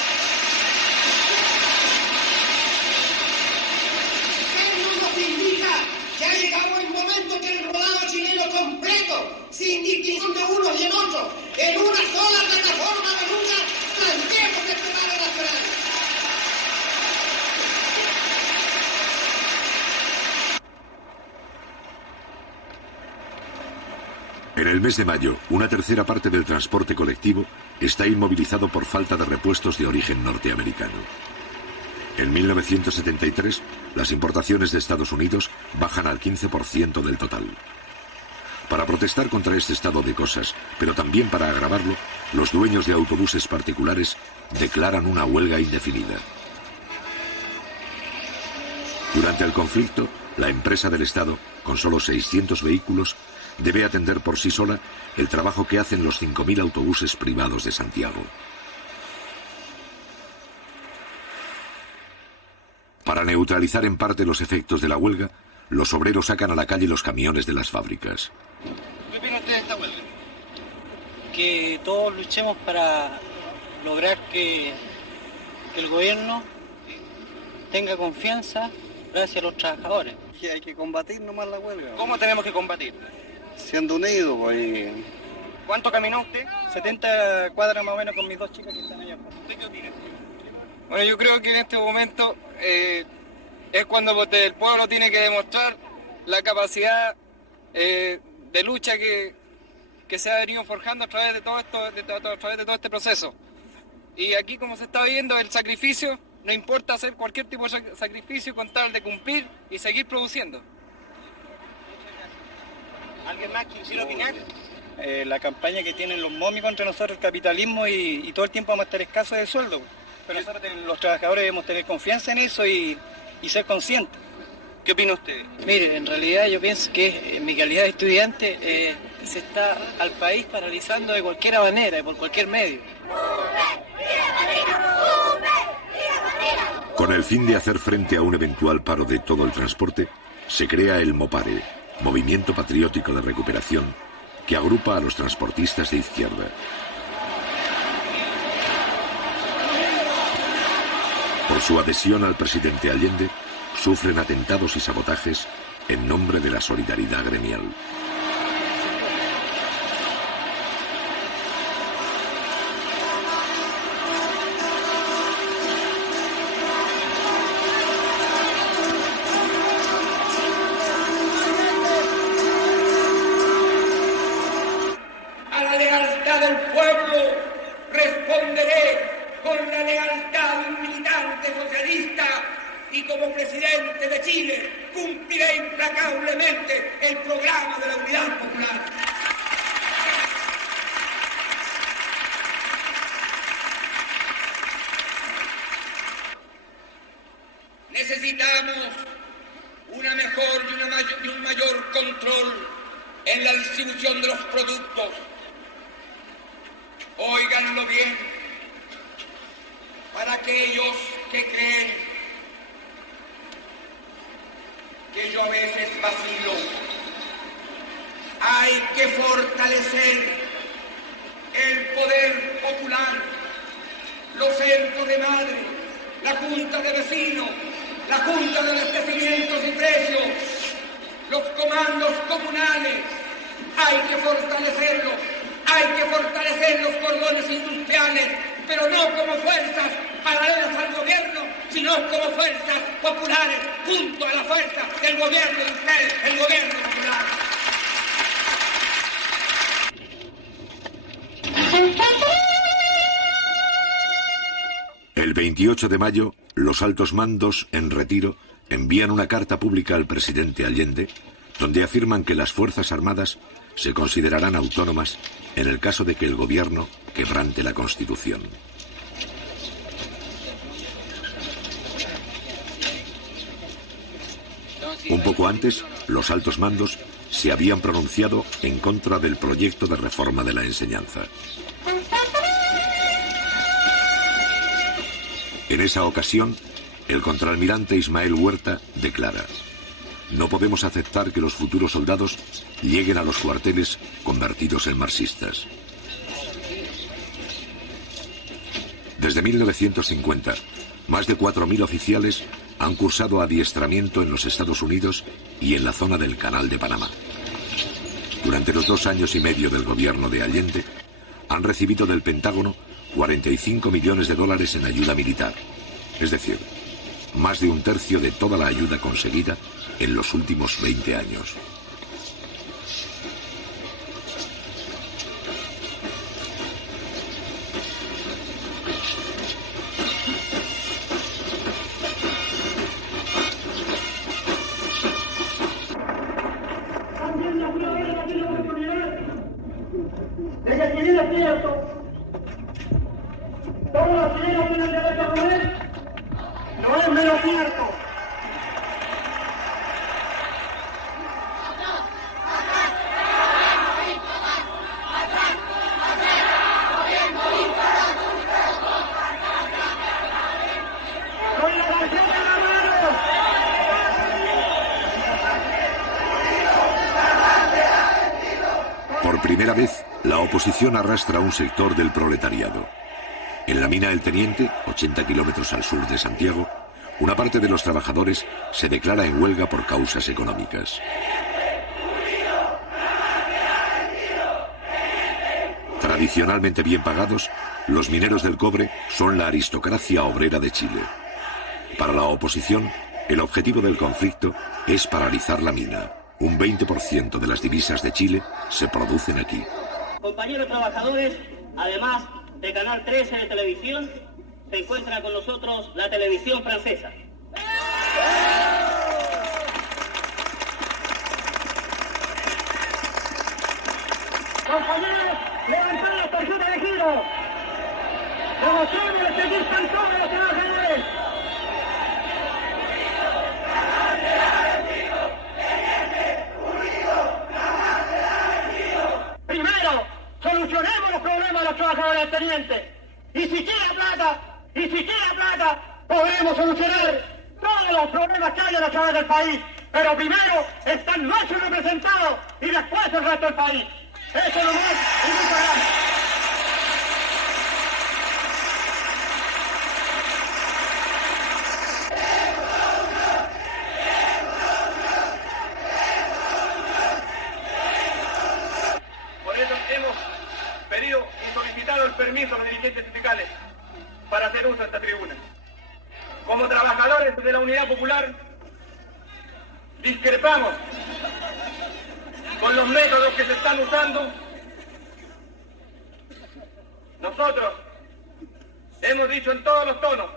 Pero nos indica que ha llegado el momento que el rodado chileno completo, sin distinción de unos y en otros, en una sola plataforma de lucha, planteemos este paro nacional. En el mes de mayo, una tercera parte del transporte colectivo está inmovilizado por falta de repuestos de origen norteamericano. En 1973, las importaciones de Estados Unidos bajan al 15% del total. Para protestar contra este estado de cosas, pero también para agravarlo, los dueños de autobuses particulares declaran una huelga indefinida. Durante el conflicto, la empresa del Estado, con solo 600 vehículos, debe atender por sí sola el trabajo que hacen los 5.000 autobuses privados de Santiago. Para neutralizar en parte los efectos de la huelga, los obreros sacan a la calle los camiones de las fábricas. ¿Qué opina usted de esta huelga? Que todos luchemos para lograr que el gobierno tenga confianza hacia los trabajadores. Que hay que combatir nomás la huelga. ¿Cómo tenemos que combatir? Siendo unidos, pues. ¿Cuánto caminó usted? 70 cuadras más o menos con mis 2 chicas que están allá afuera. ¿Usted qué opina? Bueno, yo creo que en este momento es cuando el pueblo tiene que demostrar la capacidad de lucha que se ha venido forjando a través de todo esto, a través de todo este proceso. Y aquí, como se está viendo, el sacrificio, no importa hacer cualquier tipo de sacrificio con tal de cumplir y seguir produciendo. ¿Alguien más quisiera opinar? La campaña que tienen los momis contra nosotros, el capitalismo, y todo el tiempo vamos a estar escasos de sueldo. Pero nosotros, los trabajadores, debemos tener confianza en eso y ser conscientes. ¿Qué opina usted? Mire, en realidad yo pienso que en mi calidad de estudiante se está al país paralizando de cualquier manera y por cualquier medio. Con el fin de hacer frente a un eventual paro de todo el transporte, se crea el MOPARE, Movimiento Patriótico de Recuperación, que agrupa a los transportistas de izquierda. Por su adhesión al presidente Allende, sufren atentados y sabotajes en nombre de la solidaridad gremial. A la lealtad del pueblo responderé con la lealtad de un militante socialista y como presidente de Chile cumpliré implacablemente el programa de la unidad en la distribución de los productos. Óiganlo bien, para aquellos que creen que yo a veces vacilo, hay que fortalecer el poder popular, los centros de madre, la junta de vecinos, la junta de abastecimientos y precios, los comandos comunales. Hay que fortalecerlos, hay que fortalecer los cordones industriales, pero no como fuerzas paralelas al gobierno, sino como fuerzas populares, junto a la fuerza del gobierno de ustedes, el gobierno popular. El 28 de mayo, los altos mandos, en retiro, envían una carta pública al presidente Allende, donde afirman que las Fuerzas Armadas se considerarán autónomas en el caso de que el gobierno quebrante la Constitución. Un poco antes, los altos mandos se habían pronunciado en contra del proyecto de reforma de la enseñanza. En esa ocasión, el contraalmirante Ismael Huerta declara: no podemos aceptar que los futuros soldados lleguen a los cuarteles convertidos en marxistas. Desde 1950, más de 4.000 oficiales han cursado adiestramiento en los Estados Unidos y en la zona del Canal de Panamá. Durante los 2 años y medio del gobierno de Allende, han recibido del Pentágono $45 millones en ayuda militar, es decir, más de 1/3 de toda la ayuda conseguida en los últimos 20 años. Desde que viene cierto, todos los chilenos tienen derecho a comer, no es menos cierto. Con la canción de la mano. Por primera vez, la oposición arrastra a un sector del proletariado. En la mina El Teniente, 80 kilómetros al sur de Santiago, una parte de los trabajadores se declara en huelga por causas económicas. Tradicionalmente bien pagados, los mineros del cobre son la aristocracia obrera de Chile. Para la oposición, el objetivo del conflicto es paralizar la mina. Un 20% de las divisas de Chile se producen aquí. Compañeros trabajadores, además de Canal 13 de televisión, se encuentra con nosotros la televisión francesa. Compañeros, levantad la tarjeta de giro. Demostremos que aquí están todos los trabajadores. Primero, solucionemos los problemas de los trabajadores del Teniente. Y si queda plata, podremos solucionar todos los problemas que hay en la ciudad del país. Pero primero están nuestros representados y después el resto del país. Eso nomás y muchas gracias. Por eso hemos pedido y solicitado el permiso a los dirigentes sindicales para hacer uso de esta tribuna. Como trabajadores de la Unidad Popular, discrepamos con los métodos que se están usando. Nosotros hemos dicho en todos los tonos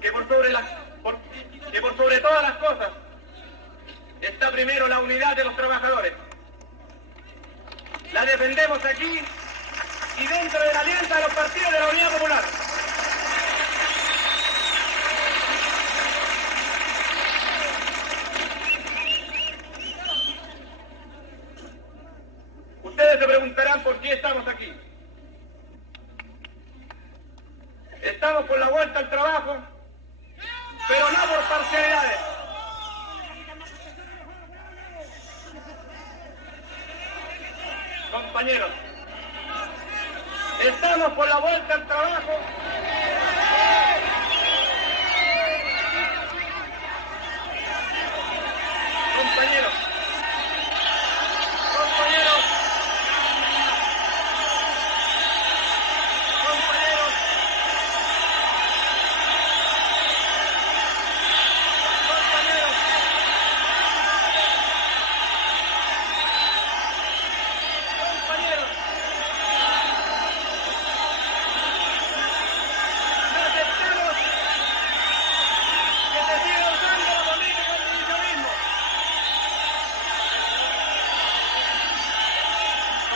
que por sobre todas las cosas está primero la unidad de los trabajadores. La defendemos aquí y dentro de la alianza de los partidos de la Unidad Popular. Ustedes se preguntarán por qué estamos aquí. Estamos por la vuelta al trabajo, pero no por parcialidades. Compañeros, estamos por la vuelta al trabajo. Compañeros, compañeros, compañeros, compañeros, compañeros, no aceptamos que se siga usando la política del divisionismo.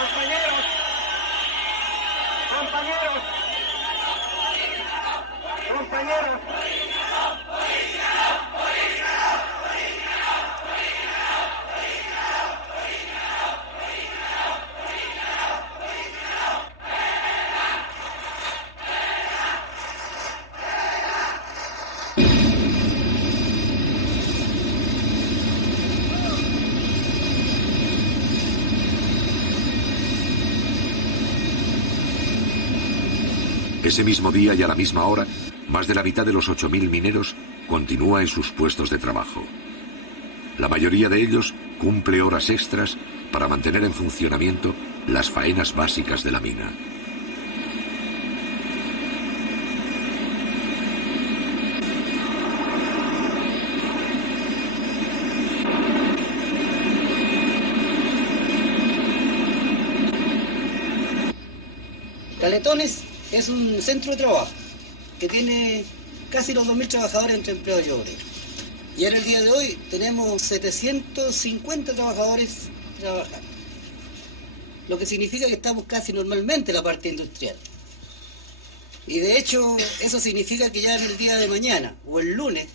Compañeros, compañeros, compañeros, Ese mismo día y a la misma hora, más de la mitad de los 8.000 mineros continúa en sus puestos de trabajo. La mayoría de ellos cumple horas extras para mantener en funcionamiento las faenas básicas de la mina. Caletones es un centro de trabajo que tiene casi los 2.000 trabajadores entre empleados y obreros. Y ahora el día de hoy tenemos 750 trabajadores trabajando. Lo que significa que estamos casi normalmente en la parte industrial. Y de hecho eso significa que ya en el día de mañana o el lunes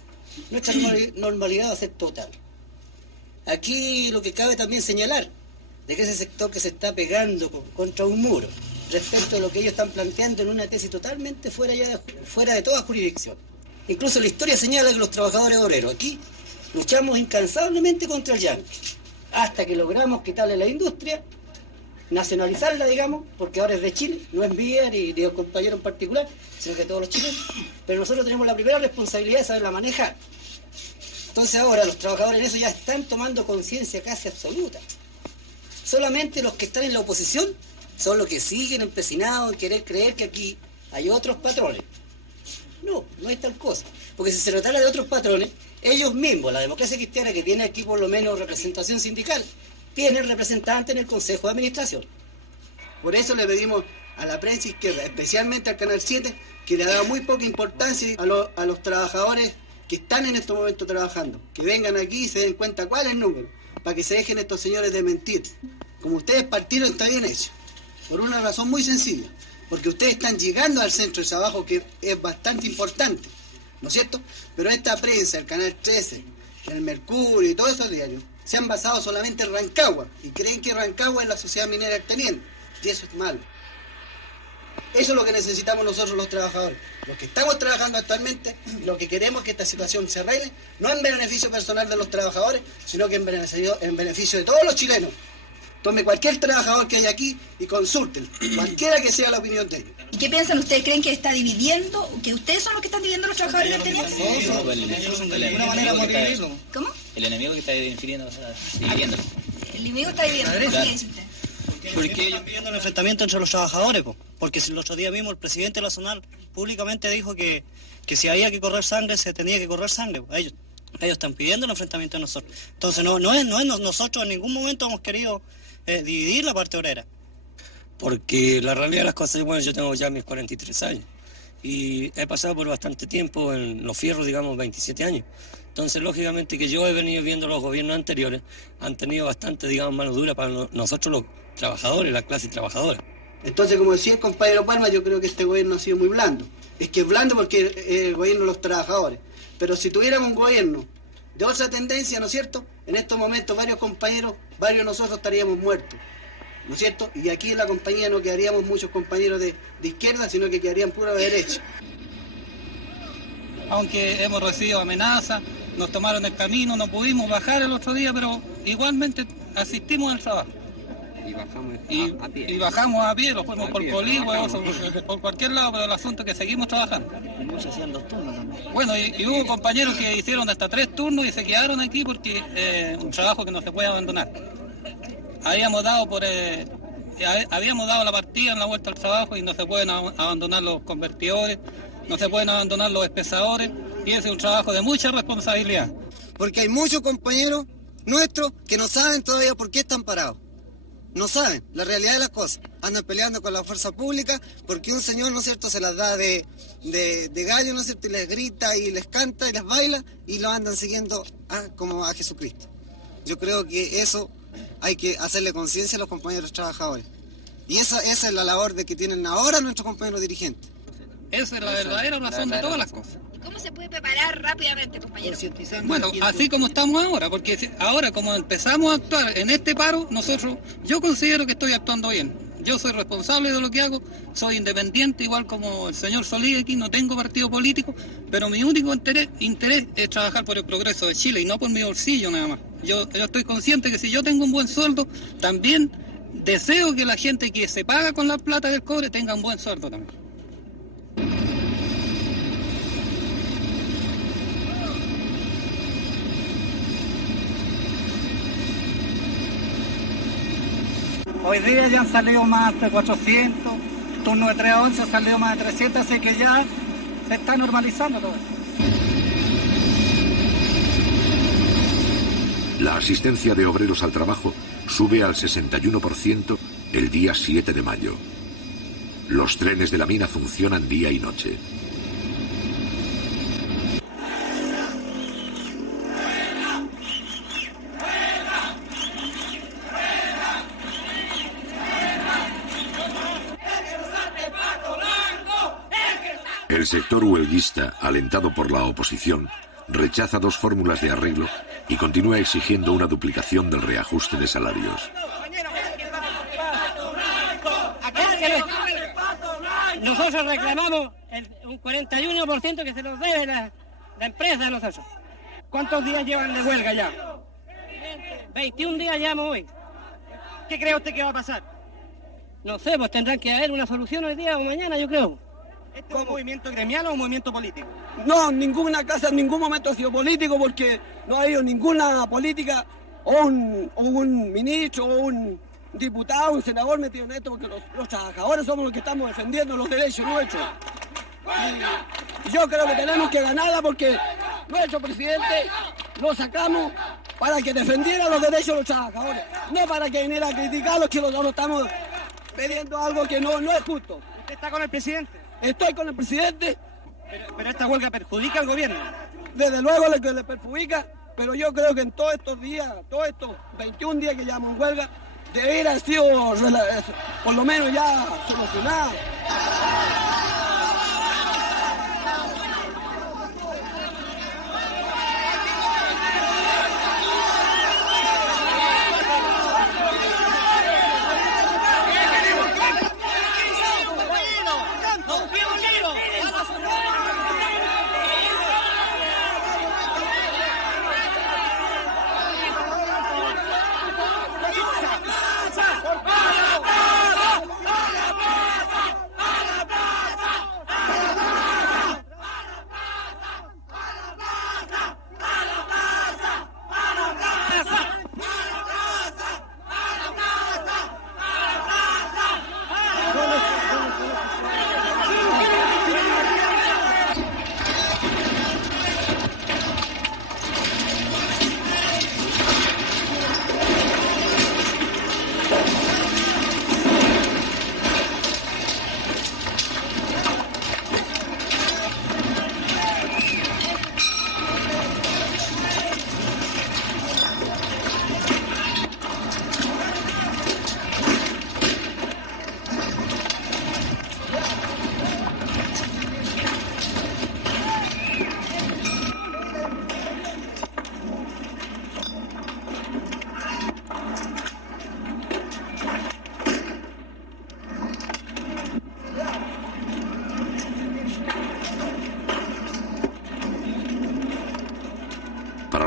nuestra normalidad va a ser total. Aquí lo que cabe también señalar de que ese sector que se está pegando contra un muro respecto a lo que ellos están planteando en una tesis totalmente fuera de toda jurisdicción. Incluso la historia señala que los trabajadores obreros aquí luchamos incansablemente contra el yanqui, hasta que logramos quitarle la industria, nacionalizarla, digamos, porque ahora es de Chile, no es mía ni de un compañero en particular, sino que de todos los chilenos, pero nosotros tenemos la primera responsabilidad de saberla manejar. Entonces ahora los trabajadores en eso ya están tomando conciencia casi absoluta. Solamente los que están en la oposición son los que siguen empecinados en querer creer que aquí hay otros patrones. No, no es tal cosa. Porque si se tratara de otros patrones, ellos mismos, la democracia cristiana, que tiene aquí por lo menos representación sindical, tienen representantes en el Consejo de Administración. Por eso le pedimos a la prensa izquierda, especialmente al Canal 7, que le haga muy poca importancia a los trabajadores que están en estos momentos trabajando. Que vengan aquí y se den cuenta cuál es el número, para que se dejen estos señores de mentir. Como ustedes partieron, está bien hecho. Por una razón muy sencilla, porque ustedes están llegando al centro de trabajo, que es bastante importante, ¿no es cierto? Pero esta prensa, el Canal 13, el Mercurio y todos esos diarios, se han basado solamente en Rancagua, y creen que Rancagua es la sociedad minera del teniente, y eso es malo. Eso es lo que necesitamos nosotros los trabajadores. Los que estamos trabajando actualmente, lo que queremos es que esta situación se arregle, no en beneficio personal de los trabajadores, sino que en beneficio de todos los chilenos. Tome cualquier trabajador que haya aquí y consulten, cualquiera que sea la opinión de ellos. ¿Y qué piensan ustedes? ¿Creen que está dividiendo? ¿Que ustedes son los que están dividiendo a los trabajadores del teniente? De alguna manera vamos a dividirlo. ¿Cómo? El enemigo que está dividiendo. El enemigo está dividiendo. ¿Qué dice usted? Porque ellos pidiendo el enfrentamiento entre los trabajadores, porque el otro día mismo el presidente de la Zonal públicamente dijo que si había que correr sangre, se tenía que correr sangre. Ellos están pidiendo el enfrentamiento de nosotros. Entonces nosotros en ningún momento hemos querido dividir la parte obrera. Porque la realidad de las cosas, bueno, yo tengo ya mis 43 años y he pasado por bastante tiempo en los fierros, digamos, 27 años. Entonces, lógicamente que yo he venido viendo los gobiernos anteriores, han tenido bastante, digamos, mano dura para nosotros los trabajadores, la clase trabajadora. Entonces, como decía el compañero Palma, yo creo que este gobierno ha sido muy blando. Es que es blando porque es el gobierno de los trabajadores. Pero si tuviéramos un gobierno de otra tendencia, ¿no es cierto? En estos momentos varios compañeros, varios de nosotros estaríamos muertos. ¿no es cierto? Y aquí en la compañía no quedaríamos muchos compañeros de izquierda, sino que quedarían pura de derecha. Aunque hemos recibido amenazas, nos tomaron el camino, no pudimos bajar el otro día, pero igualmente asistimos al trabajo. Y bajamos a pie, lo fuimos por Polígono, por cualquier lado, pero el asunto es que seguimos trabajando. Y muchos hacían 2 turnos también. Bueno, y hubo compañeros que hicieron hasta 3 turnos y se quedaron aquí porque un trabajo que no se puede abandonar. Habíamos dado la partida en la vuelta al trabajo y no se pueden abandonar los convertidores, no se pueden abandonar los espesadores, y ese es un trabajo de mucha responsabilidad. Porque hay muchos compañeros nuestros que no saben todavía por qué están parados. No saben la realidad de las cosas. Andan peleando con la fuerza pública porque un señor, ¿no es cierto?, se las da de gallo, ¿no es cierto?, y les grita y les canta y les baila y lo andan siguiendo como a Jesucristo. Yo creo que eso hay que hacerle conciencia a los compañeros trabajadores. Y esa es la labor de que tienen ahora nuestros compañeros dirigentes. Esa es la verdadera razón de todas las cosas. ¿Cómo se puede preparar rápidamente, compañero? Bueno, así como estamos ahora, porque ahora como empezamos a actuar en este paro, yo considero que estoy actuando bien. Yo soy responsable de lo que hago, soy independiente, igual como el señor Solís aquí, no tengo partido político, pero mi único interés es trabajar por el progreso de Chile y no por mi bolsillo nada más. Yo estoy consciente que si yo tengo un buen sueldo, también deseo que la gente que se paga con la plata del cobre tenga un buen sueldo también. Hoy día ya han salido más de 400, turno de 3 a 11 han salido más de 300, así que ya se está normalizando todo eso. La asistencia de obreros al trabajo sube al 61% el día 7 de mayo. Los trenes de la mina funcionan día y noche. El sector huelguista, alentado por la oposición, rechaza 2 fórmulas de arreglo y continúa exigiendo una duplicación del reajuste de salarios. Nosotros reclamamos un 41% que se nos debe la empresa a nosotros. ¿Cuántos días llevan de huelga ya? 21 días llevamos hoy. ¿Qué cree usted que va a pasar? No sé, pues tendrán que haber una solución hoy día o mañana, yo creo. ¿Este es un movimiento gremial o un movimiento político? No, ninguna casa en ningún momento ha sido político porque no ha habido ninguna política o un ministro o un diputado, un senador metido en esto, porque los trabajadores somos los que estamos defendiendo los derechos nuestros. Y yo creo que tenemos que ganarla porque nuestro presidente lo sacamos para que defendiera los derechos de los trabajadores, no para que viniera a criticarlos, que nosotros estamos pidiendo algo que no es justo. ¿Usted está con el presidente? Estoy con el presidente. Pero esta huelga perjudica al gobierno. Desde luego le perjudica, pero yo creo que en todos estos días, todos estos 21 días que llevamos en huelga, debería haber sido por lo menos ya solucionado.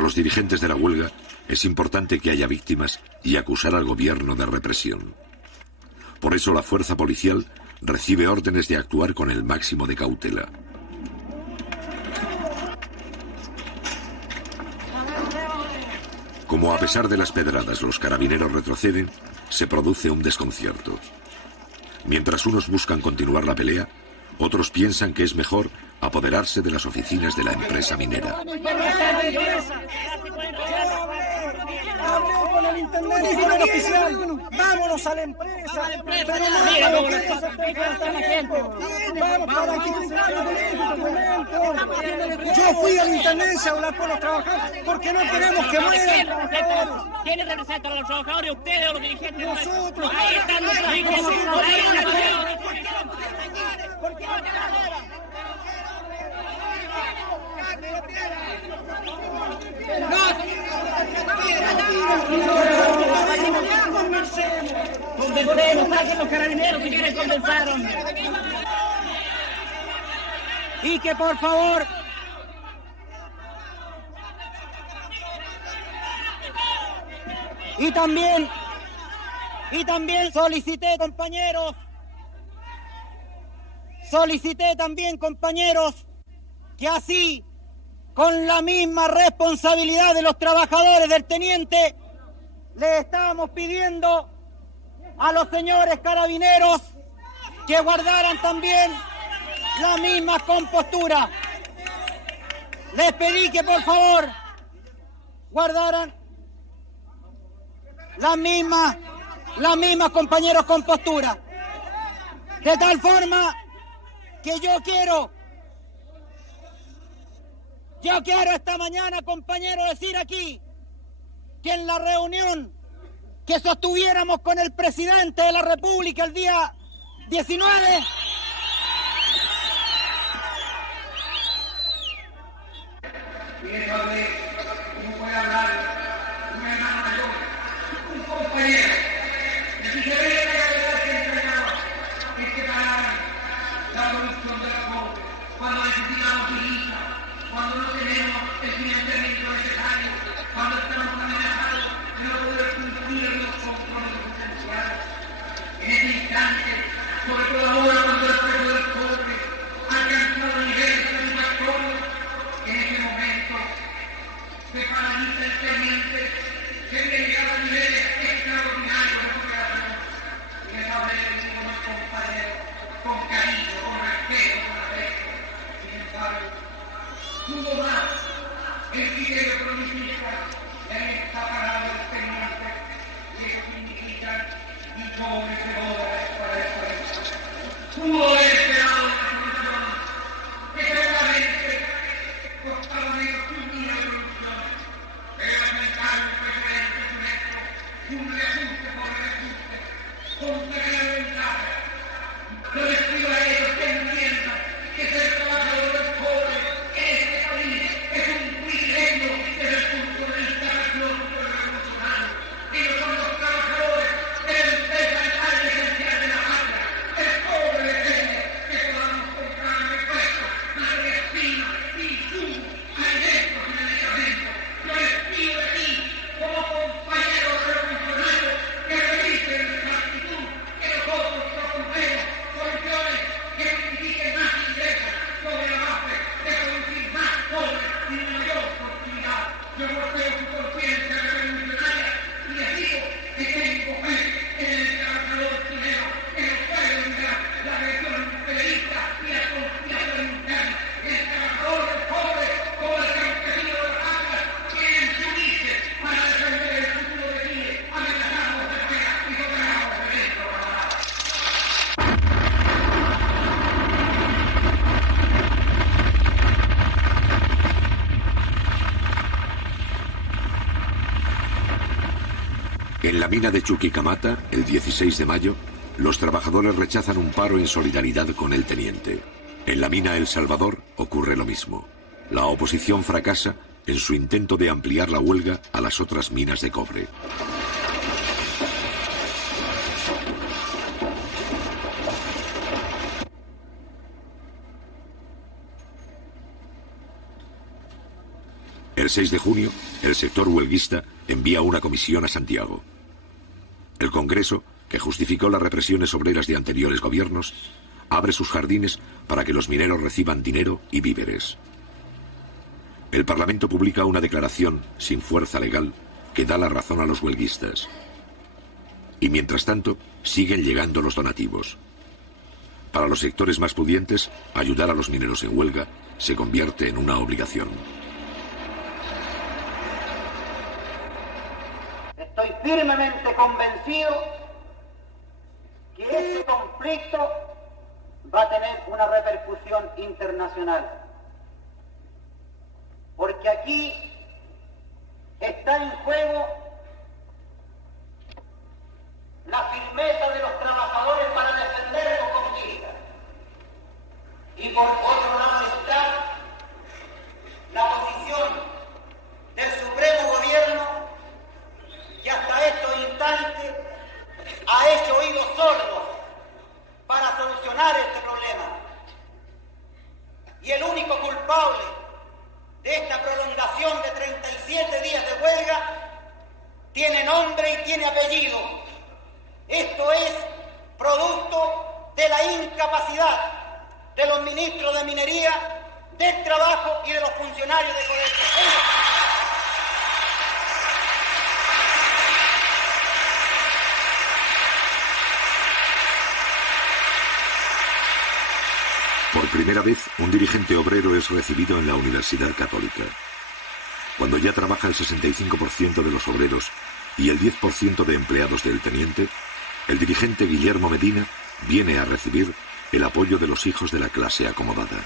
los dirigentes de la huelga, es importante que haya víctimas y acusar al gobierno de represión. Por eso la fuerza policial recibe órdenes de actuar con el máximo de cautela. Como a pesar de las pedradas los carabineros retroceden, se produce un desconcierto. Mientras unos buscan continuar la pelea, otros piensan que es mejor apoderarse de las oficinas de la empresa minera. Hablé con el intendente y con el oficial. Vámonos a la empresa. Pero vamos para aquí. Yo fui a la intendencia a hablar con los trabajadores porque no queremos que mueran. ¿Quiénes representan a los trabajadores? ¿Ustedes o los dirigentes? Nosotros. Ahí están los dirigentes. Conversemos, saquen los carabineros si quieren conversar, hombre. Y que por favor y también solicité también compañeros que así con la misma responsabilidad de los trabajadores del teniente le estábamos pidiendo a los señores carabineros que guardaran también la misma compostura. Les pedí que por favor guardaran la misma compañeros compostura. De tal forma que yo quiero esta mañana, compañeros, decir aquí que en la reunión que sostuviéramos con el presidente de la República el día 19, ¿cómo puede hablar un hermano mayor, un compañero, de si se ve la realidad que entregaba, es que para la producción de la cobre, cuando necesitamos divisa, cuando no tenemos el financiamiento necesario, cuando estamos amenazados de no poder cumplir los compromisos esenciales. En ese instante, sobre todo ahora cuando el precio del cobre ha alcanzado niveles satisfactorios, en ese momento se paraliza el teniente, se le llega a niveles extraordinarios de operación. Y les hablé de mis compañeros, con cariño, con respeto, con afecto. Sin embargo, pudo más el criterio progresista en esta parada del teniente, y eso significa millones de dólares para el país. Pudo haber esperado una solución que seguramente costaba menos que un día de producción, pero aceptar el presidente honesto, un reajuste por reajuste, con una gran ventaja. Yo les pido a ellos que entiendan que ser trabajador del cobre en este país es un privilegio desde el punto de vista patriótico y revolucionario. Ellos son los trabajadores de la empresa vital y esencial de la patria. El cobre depende que podamos comprar repuestos, materias primas, insumos, alimentos y medicamentos. Yo les pido de ti, como compañeros revolucionarios, que revisen nuestra actitud, que nosotros proponemos soluciones que signifiquen más ingresos sobre la base de producir más cobre y mayor productividad. Yo golpeo su conciencia revolucionaria y les digo que tengo fe en el trabajador chileno, que no puede olvidar la agresión imperialista y la conspiración interna. El trabajador del cobre, como el campesino de las aguas, tienen que unirse para defender el futuro de Chile, amenazados de fuera y soterrados de dentro. En la mina de Chuquicamata, el 16 de mayo, los trabajadores rechazan un paro en solidaridad con el teniente. En la mina El Salvador ocurre lo mismo. La oposición fracasa en su intento de ampliar la huelga a las otras minas de cobre. El 6 de junio, el sector huelguista envía una comisión a Santiago. El Congreso, que justificó las represiones obreras de anteriores gobiernos, abre sus jardines para que los mineros reciban dinero y víveres. El Parlamento publica una declaración sin fuerza legal que da la razón a los huelguistas. Y mientras tanto, siguen llegando los donativos. Para los sectores más pudientes, ayudar a los mineros en huelga se convierte en una obligación. Estoy firmemente convencido que este conflicto va a tener una repercusión internacional. Porque aquí está en juego la firmeza de los trabajadores para defender su conquista. Y por otro lado está la posición del Supremo Gobierno, que hasta estos instantes ha hecho oídos sordos para solucionar este problema. Y el único culpable de esta prolongación de 37 días de huelga tiene nombre y tiene apellido. Esto es producto de la incapacidad de los ministros de Minería, del Trabajo y de los funcionarios de Codelco. Por primera vez, un dirigente obrero es recibido en la Universidad Católica. Cuando ya trabaja el 65% de los obreros y el 10% de empleados del teniente, el dirigente Guillermo Medina viene a recibir el apoyo de los hijos de la clase acomodada.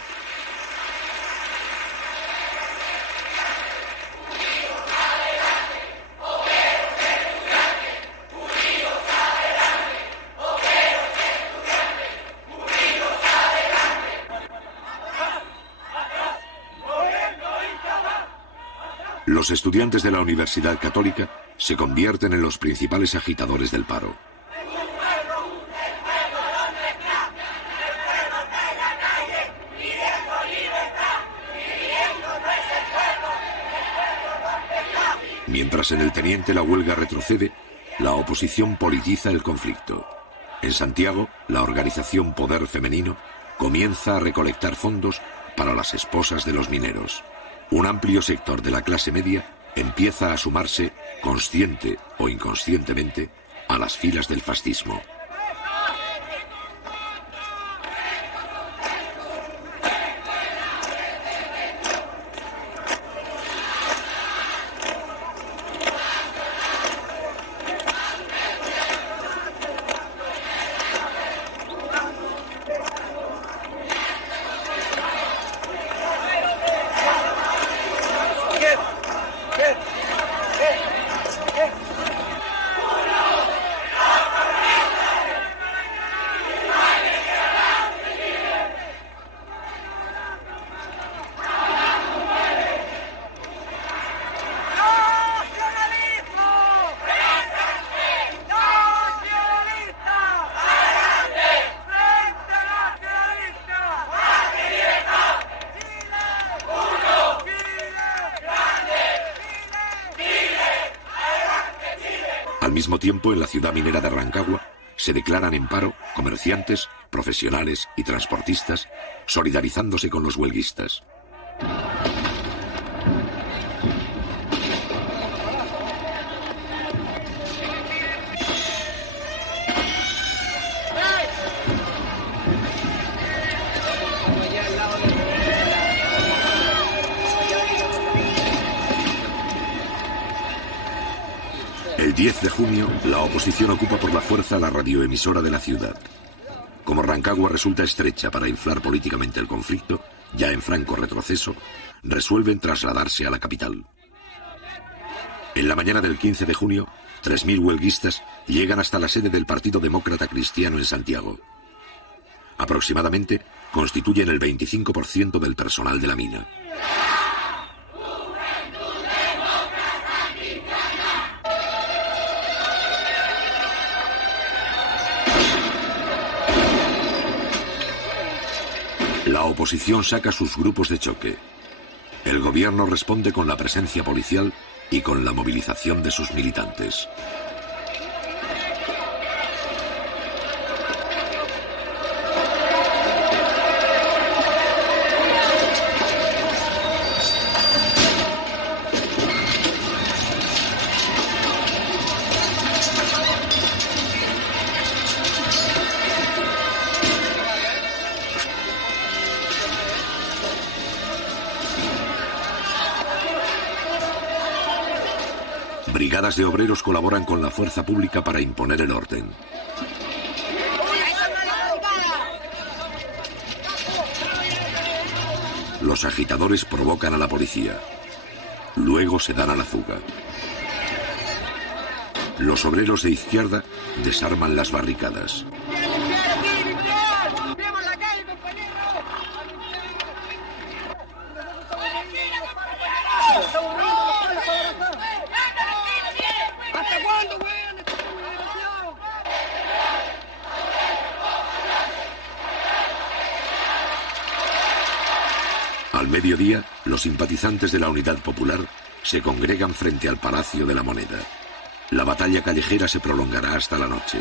Los estudiantes de la Universidad Católica se convierten en los principales agitadores del paro. Mientras en el teniente la huelga retrocede, la oposición politiza el conflicto. En Santiago, la organización Poder Femenino comienza a recolectar fondos para las esposas de los mineros. Un amplio sector de la clase media empieza a sumarse, consciente o inconscientemente, a las filas del fascismo. Al mismo tiempo, en la ciudad minera de Rancagua, se declaran en paro comerciantes, profesionales y transportistas, solidarizándose con los huelguistas. El 10 de junio, la oposición ocupa por la fuerza la radioemisora de la ciudad. Como Rancagua resulta estrecha para inflar políticamente el conflicto, ya en franco retroceso, resuelven trasladarse a la capital. En la mañana del 15 de junio, 3.000 huelguistas llegan hasta la sede del Partido Demócrata Cristiano en Santiago. Aproximadamente constituyen el 25% del personal de la mina. La oposición saca sus grupos de choque. El gobierno responde con la presencia policial y con la movilización de sus militantes. Brigadas de obreros colaboran con la fuerza pública para imponer el orden. Los agitadores provocan a la policía. Luego se dan a la fuga. Los obreros de izquierda desarman las barricadas. Al mediodía, los simpatizantes de la Unidad Popular se congregan frente al Palacio de la Moneda. La batalla callejera se prolongará hasta la noche.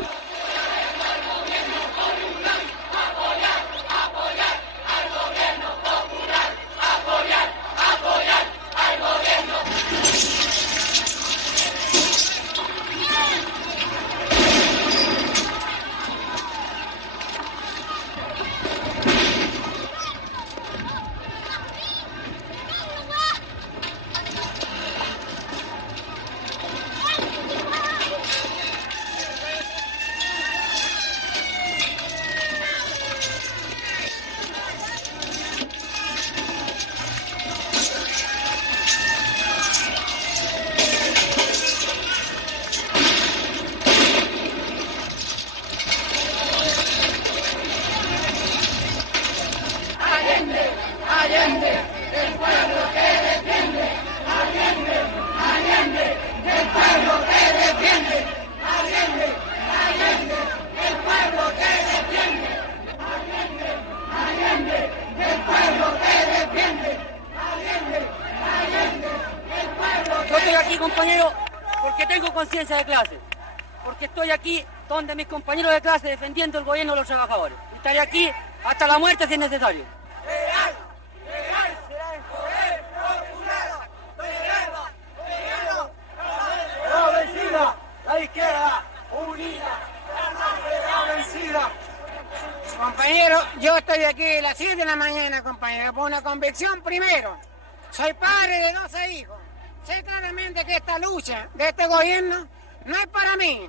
De clase, porque estoy aquí donde mis compañeros de clase defendiendo el gobierno de los trabajadores. Estaré aquí hasta la muerte si es necesario. La izquierda unida, la vencida. Compañero, yo estoy aquí a las 7 de la mañana, compañero, por una convicción primero. Soy padre de 12 hijos. Sé claramente que esta lucha de este gobierno no es para mí.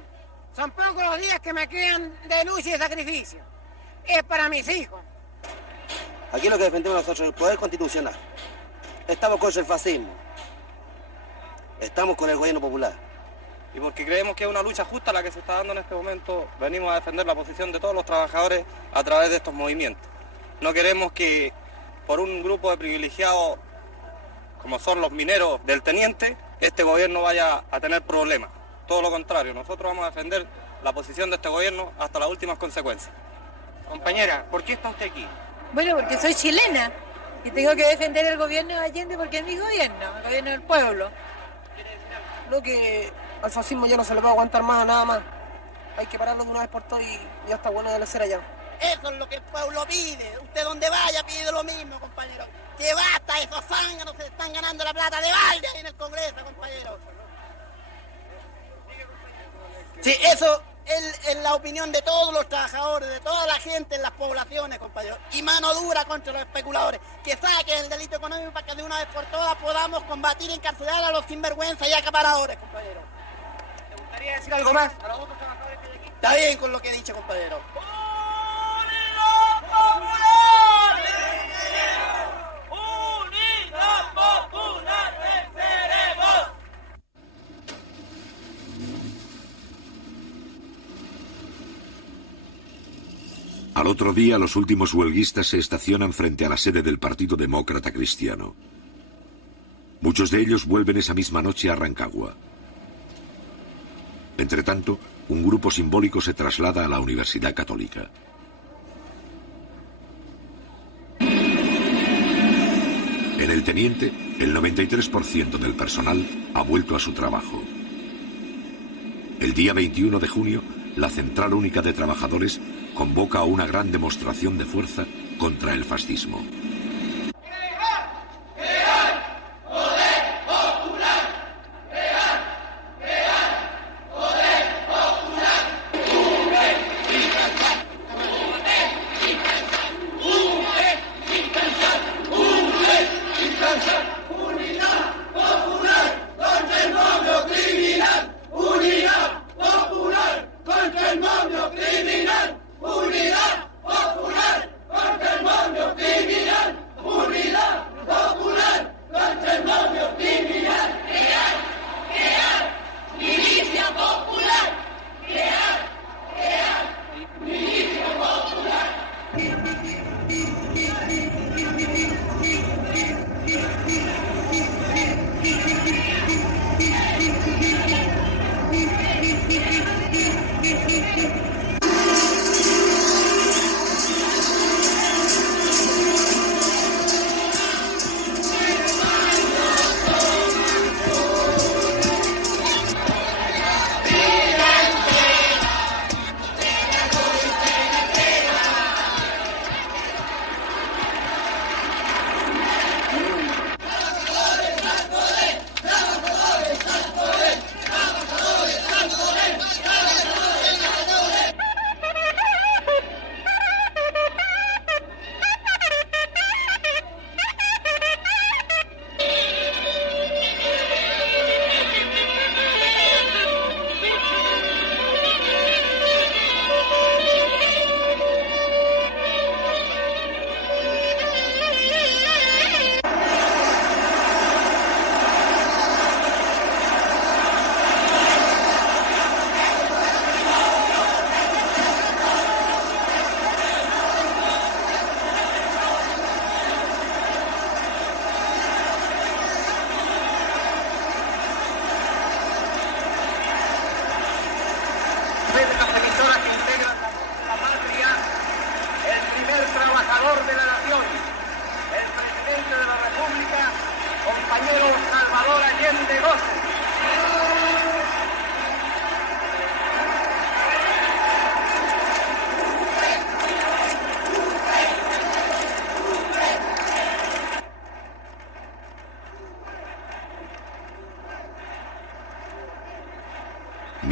Son pocos los días que me quedan de lucha y de sacrificio. Es para mis hijos. Aquí lo que defendemos nosotros es el poder constitucional. Estamos contra el fascismo. Estamos con el gobierno popular. Y porque creemos que es una lucha justa la que se está dando en este momento, venimos a defender la posición de todos los trabajadores a través de estos movimientos. No queremos que por un grupo de privilegiados, como son los mineros del teniente, este gobierno vaya a tener problemas. Todo lo contrario, nosotros vamos a defender la posición de este gobierno hasta las últimas consecuencias. Compañera, ¿por qué está usted aquí? Bueno, porque soy chilena y tengo que defender el gobierno de Allende porque es mi gobierno, el gobierno del pueblo. Lo que al fascismo ya no se le va a aguantar más a nada más. Hay que pararlo de una vez por todas y ya está bueno de la cera ya. Eso es lo que el pueblo pide. Usted donde vaya pide lo mismo, compañero. Que basta, esos zánganos se están ganando la plata de balde ahí en el Congreso, compañero. Sí, eso es la opinión de todos los trabajadores, de toda la gente en las poblaciones, compañero. Y mano dura contra los especuladores. Que saquen el delito económico para que de una vez por todas podamos combatir y encarcelar a los sinvergüenzas y acaparadores, compañero. ¿Te gustaría decir algo más a los otros trabajadores que hay aquí? Está bien con lo que he dicho, compañero. Al otro día, los últimos huelguistas se estacionan frente a la sede del Partido Demócrata Cristiano. Muchos de ellos vuelven esa misma noche a Rancagua. Entretanto, un grupo simbólico se traslada a la Universidad Católica. En el el teniente, el 93% del personal ha vuelto a su trabajo. El día 21 de junio, la Central Única de Trabajadores convoca a una gran demostración de fuerza contra el fascismo.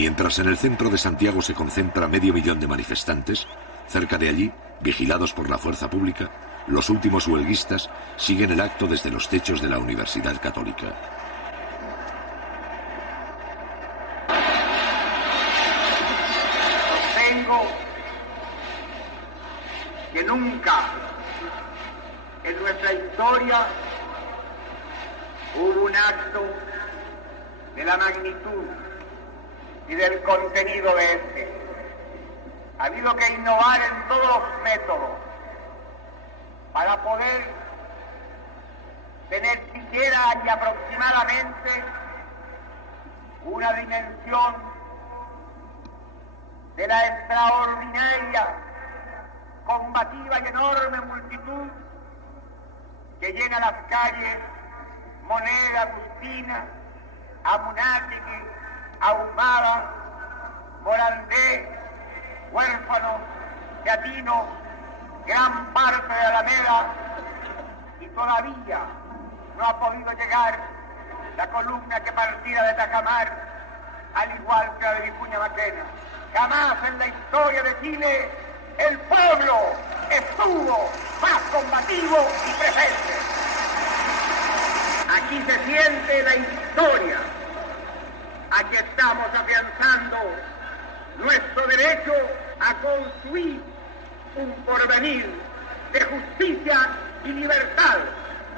Mientras en el centro de Santiago se concentra 500.000 de manifestantes, cerca de allí, vigilados por la fuerza pública, los últimos huelguistas siguen el acto desde los techos de la Universidad Católica. Sostengo que nunca en nuestra historia hubo un acto de la magnitud y del contenido de este. Ha habido que innovar en todos los métodos para poder tener siquiera y aproximadamente una dimensión de la extraordinaria, combativa y enorme multitud que llena las calles Moneda, Agustina, Amunátegui, Ahumada, Morandé, Huérfano, Teatino, gran parte de Alameda, y todavía no ha podido llegar la columna que partía de Tajamar, al igual que la de Vicuña Maquena. Jamás en la historia de Chile el pueblo estuvo más combativo y presente. Aquí se siente la historia. Aquí estamos afianzando nuestro derecho a construir un porvenir de justicia y libertad,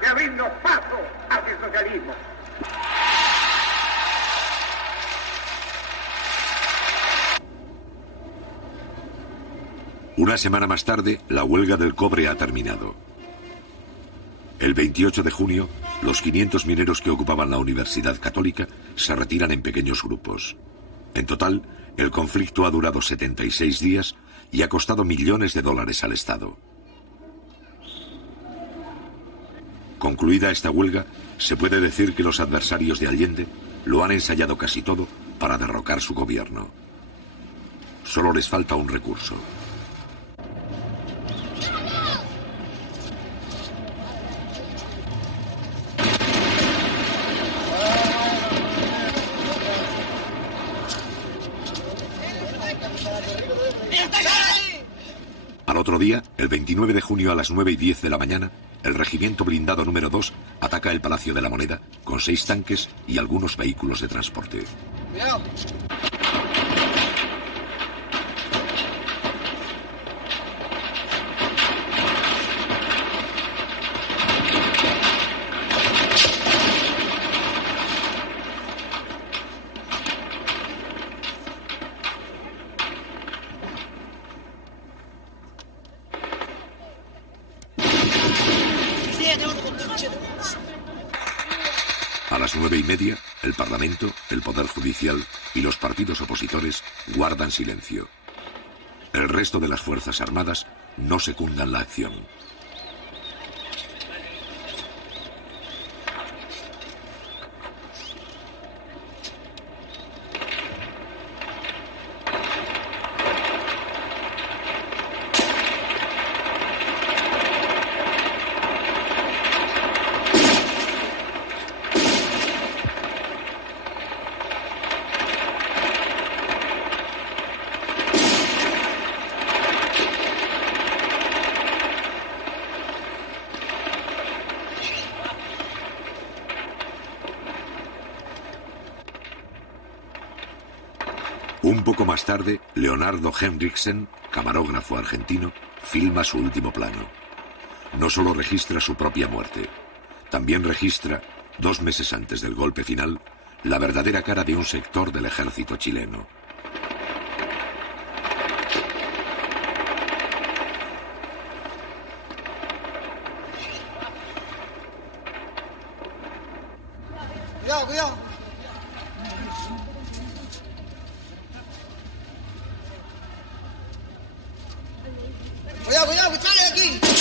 de abrirnos paso hacia el socialismo. Una semana más tarde, la huelga del cobre ha terminado. El 28 de junio, los 500 mineros que ocupaban la Universidad Católica se retiran en pequeños grupos. En total, el conflicto ha durado 76 días y ha costado millones de dólares al Estado. Concluida esta huelga, se puede decir que los adversarios de Allende lo han ensayado casi todo para derrocar su gobierno. Solo les falta un recurso. Al otro día, el 29 de junio a las 9:10 de la mañana, el regimiento blindado número 2 ataca el Palacio de la Moneda con 6 tanques y algunos vehículos de transporte. Cuidado. A las 9:30, el Parlamento, el Poder Judicial y los partidos opositores guardan silencio. El resto de las Fuerzas Armadas no secundan la acción. Un poco más tarde, Leonardo Henriksen, camarógrafo argentino, filma su último plano. No solo registra su propia muerte, también registra, 2 meses antes del golpe final, la verdadera cara de un sector del ejército chileno. Cuidado, cuidado. Cuidado, cuidado, que sale de aquí.